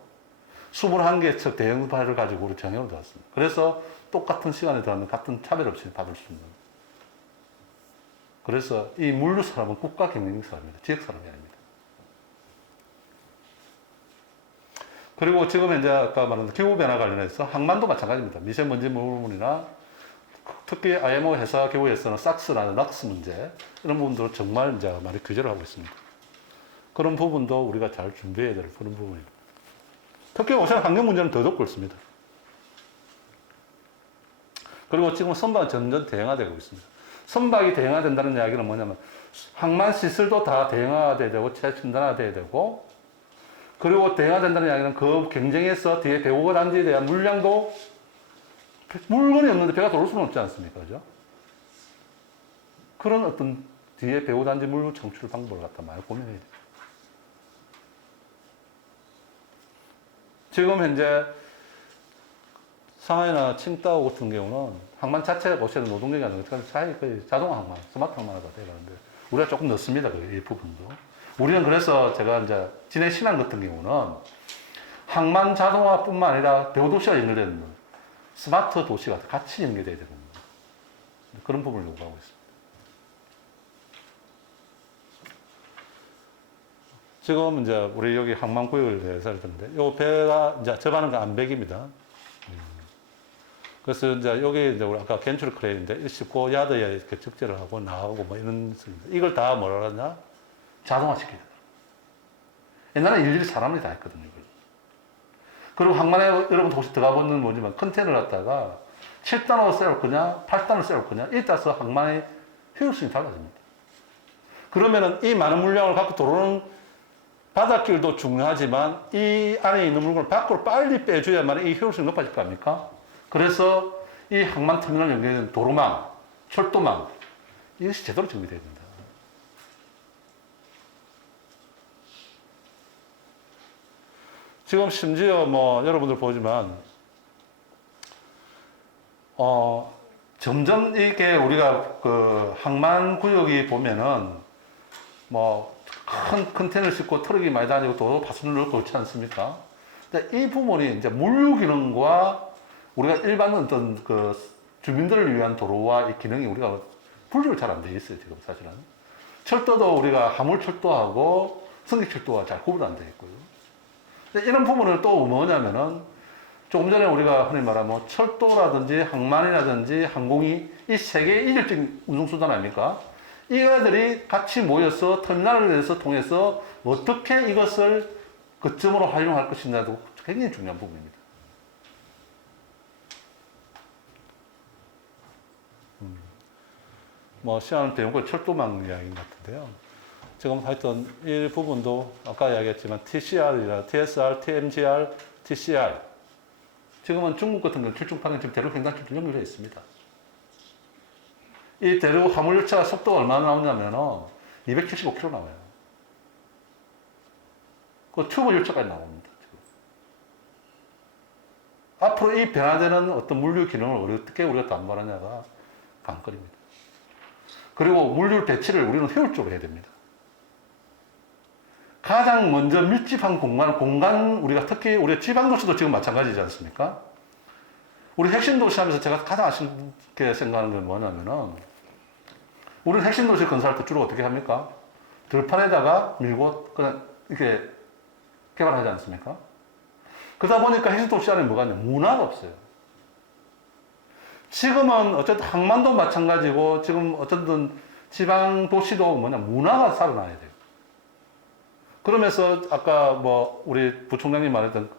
21개 척 대형발을 가지고 우리 정형으로 들어갔습니다. 그래서 똑같은 시간에 들어가면 같은 차별 없이 받을 수 있는. 그래서 이 물류 사람은 국가 경쟁력 사람입니다. 지역 사람이 아닙니다. 그리고 지금 현재 아까 말한 기후변화 관련해서 항만도 마찬가지입니다. 미세먼지 물문이나 특히 IMO 회사 기후에서는 삭스라는 락스 문제 이런 부분들을 정말 이제 많이 규제를 하고 있습니다. 그런 부분도 우리가 잘 준비해야 될 그런 부분입니다. 특히 오션 환경 문제는 더 덮고 있습니다. 그리고 지금 선박은 점점 대형화되고 있습니다. 선박이 대형화된다는 이야기는 뭐냐면 항만 시설도 다 대형화돼야 되고 최첨단화돼야 되고 그리고 대형화된다는 이야기는 그 경쟁에서 뒤에 배후가 단지에 대한 물량도 물건이 없는데 배가 돌을 수는 없지 않습니까? 그죠? 그런 어떤 뒤에 배후 단지 물류 창출 방법을 갖다 많이 고민해야 돼요. 지금 현재 상하이나 칭다오 같은 경우는 항만 자체가 오시는 노동력이 아니라 거의 자동 항만, 스마트 항만화가 되어가는데 우리가 조금 늦습니다. 이 부분도. 우리는 그래서 제가 이제 진해 신항 같은 경우는 항만 자동화뿐만 아니라 배후도시가 연결되는 스마트 도시가 같이 연결돼야 되는 그런 부분을 요구하고 있습니다. 지금 이제 우리 여기 항만구역을 대해서 할 텐데, 요 배가 이제 접하는 거 안백입니다. 그래서 이제 여기 이제 우리 아까 겐츄럴 크레인인데 이 싣고 야드에 이렇게 적재를 하고 나가고 뭐 이런 식입니다. 이걸 다 뭐라 하냐? 자동화시켜야 돼. 옛날에 일일이 사람이 다 했거든요. 이걸. 그리고 항만에 여러분 혹시 들어가보는 뭐지만 컨테이너를 갖다가 7단으로 셀 거냐, 8단으로 셀 거냐, 이에 따라서 항만의 효율성이 달라집니다. 그러면은 이 많은 물량을 갖고 들어오는 바닷길도 중요하지만 이 안에 있는 물건을 밖으로 빨리 빼줘야만 이 효율성이 높아질 거 아닙니까? 그래서 이 항만 터미널 연결되는 도로망, 철도망, 이것이 제대로 정비되어야 된다. 지금 심지어 뭐 여러분들 보지만 점점 이게 우리가 그 항만 구역이 보면은 뭐 큰 컨테이너 싣고 트럭이 많이 다니고 도로 파손을 넣고 그렇지 않습니까? 근데 이 부분이 이제 물류 기능과 우리가 일반 어떤 그 주민들을 위한 도로와 이 기능이 우리가 분류를 잘 안 돼 있어요, 지금 사실은. 철도도 우리가 화물철도하고 승객철도가 잘 구분 안 돼 있고요. 이런 부분을 또 뭐냐면은 조금 전에 우리가 흔히 말하면 철도라든지 항만이라든지 항공이 이 세계의 이질적인 운송수단 아닙니까? 이가들이 같이 모여서 터미널을 통해서 어떻게 이것을 거점으로 활용할 것이냐도 굉장히 중요한 부분입니다. 뭐 시간을 때우고 철도망 이야기 같은데요. 지금 하여튼 이 부분도 아까 이야기했지만 TCR이라 TSR, TMGR, TCR. 지금은 중국 같은 경우는 출중판은 지금 대륙 횡단철도 연결되어 있습니다. 이 대륙 화물열차 속도가 얼마나 나오냐면은 275km 나와요. 그 튜브 열차까지 나옵니다. 지금. 앞으로 이 변화되는 어떤 물류 기능을 어떻게 우리가 담보하느냐가 관건입니다. 그리고 물류 배치를 우리는 효율적으로 해야 됩니다. 가장 먼저 밀집한 공간, 우리가 특히 우리 지방도시도 지금 마찬가지지 않습니까? 우리 핵심 도시 하면서 제가 가장 아쉽게 생각하는 건 뭐냐면은, 우리는 핵심 도시 건설할 때 주로 어떻게 합니까? 들판에다가 밀고 그냥 이렇게 개발하지 않습니까? 그러다 보니까 핵심 도시 안에 뭐가 있냐? 문화가 없어요. 지금은 어쨌든 항만도 마찬가지고, 지금 어쨌든 지방 도시도 뭐냐? 문화가 살아나야 돼요. 그러면서 아까 뭐 우리 부총장님 말했던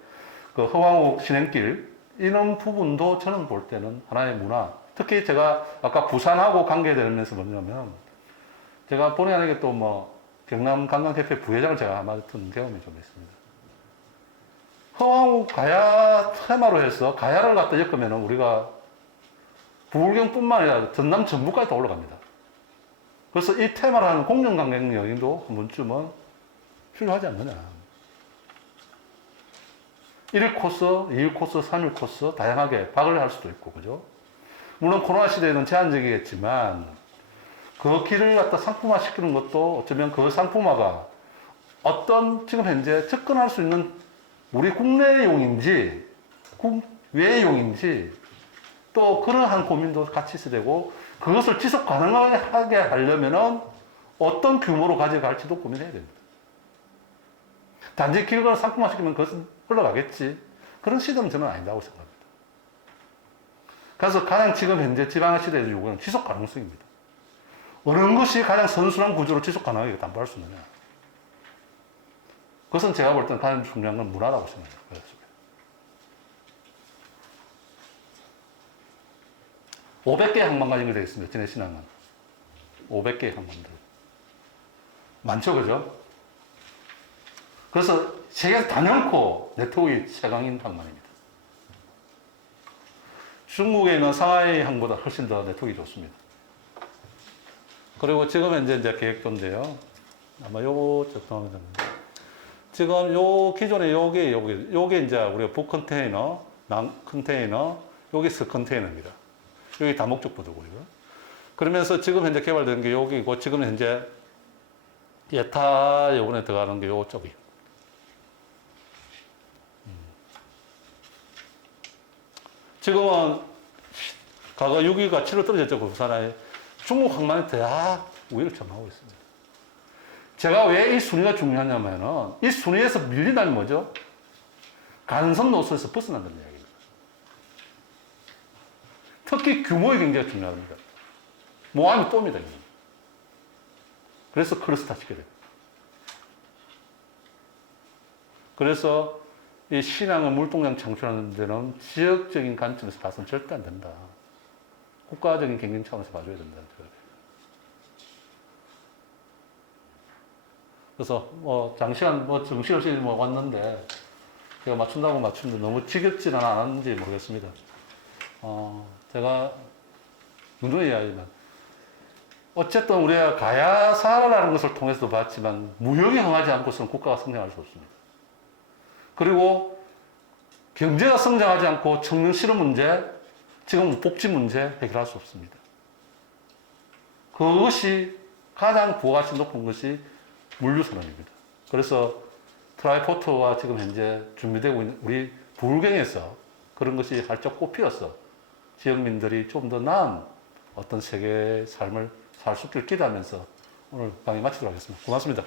그 허황옥 진행길 이런 부분도 저는 볼 때는 하나의 문화. 특히 제가 아까 부산하고 관계되면서 뭐냐면 제가 본의 아니게 또 뭐 경남 관광협회 부회장을 제가 맡은 경험이 좀 있습니다. 허황옥 가야 테마로 해서 가야를 갖다 엮으면 우리가 부울경뿐만 아니라 전남 전북까지 다 올라갑니다. 그래서 이 테마를 하는 공연관광 여행도 한 번쯤은 필요하지 않느냐. 1일 코스, 2일 코스, 3일 코스 다양하게 박을 할 수도 있고, 그죠? 물론 코로나 시대에는 제한적이겠지만 그 길을 갖다 상품화 시키는 것도 어쩌면 그 상품화가 어떤 지금 현재 접근할 수 있는 우리 국내용인지 국외용인지 또 그러한 고민도 같이 있어야 되고, 그것을 지속 가능하게 하려면은 어떤 규모로 가져갈지도 고민해야 됩니다. 단지 길거리 상품화시키면 그것은 흘러가겠지. 그런 시대는 저는 아니라고 생각합니다. 그래서 가장 지금 현재 지방시대의 요구는 지속 가능성입니다. 어느 것이 가장 선순환 구조로 지속 가능하게 담보할 수 있느냐. 그것은 제가 볼 때는 가장 중요한 건 문화라고 생각합니다. 500개의 항만과 연결되어 있습니다. 진해 신항은. 500개의 항만들. 많죠, 그죠? 그래서 세계에서 단연코 네트워크의 최강인 항만입니다. 중국에 있는 상하이 항보다 훨씬 더 네트워크가 좋습니다. 그리고 지금 현재 이제 계획도인데요. 아마 요거 적당하면 지금 요 기존에 요게 이제 우리가 북컨테이너, 남컨테이너, 요게 스컨테이너입니다. 여기 다목적 부두고요. 그러면서 지금 현재 개발되는 게 여기고, 지금 현재 예타 요번에 들어가는 게 요쪽이에요. 지금은 과거 6위가 7로 떨어졌죠, 부산에. 중국 항만이 대학 우위를 점하고 있습니다. 제가 왜 이 순위가 중요하냐면은, 이 순위에서 밀린다면 뭐죠? 간선 노선에서 벗어난다는 이야기입니다. 특히 규모의 경제가 중요합니다. 모함이 똠니다. 그래서 클러스터 시켜야 돼요. 그래서 이 신앙은 물동량 창출하는 데는 지역적인 관점에서 봐서는 절대 안 된다. 국가적인 경쟁 차원에서 봐줘야 된다. 그래서 장시간 정신없이 왔는데 제가 맞춘다고 맞추는데 너무 지겹지는 않았는지 모르겠습니다. 제가 누누이 이야기는 어쨌든 우리가 가야사라는 것을 통해서도 봤지만 무역이 흥하지 않고서는 국가가 성장할 수 없습니다. 그리고 경제가 성장하지 않고 청년 실업 문제, 지금 복지 문제 해결할 수 없습니다. 그것이 가장 부가가치 높은 것이 물류선언입니다. 그래서 트라이포트와 지금 현재 준비되고 있는 우리 부울경에서 그런 것이 활짝 꽃피어서 지역민들이 좀 더 나은 어떤 세계의 삶을 살 수 있길 기대하면서 오늘 강의 마치도록 하겠습니다. 고맙습니다.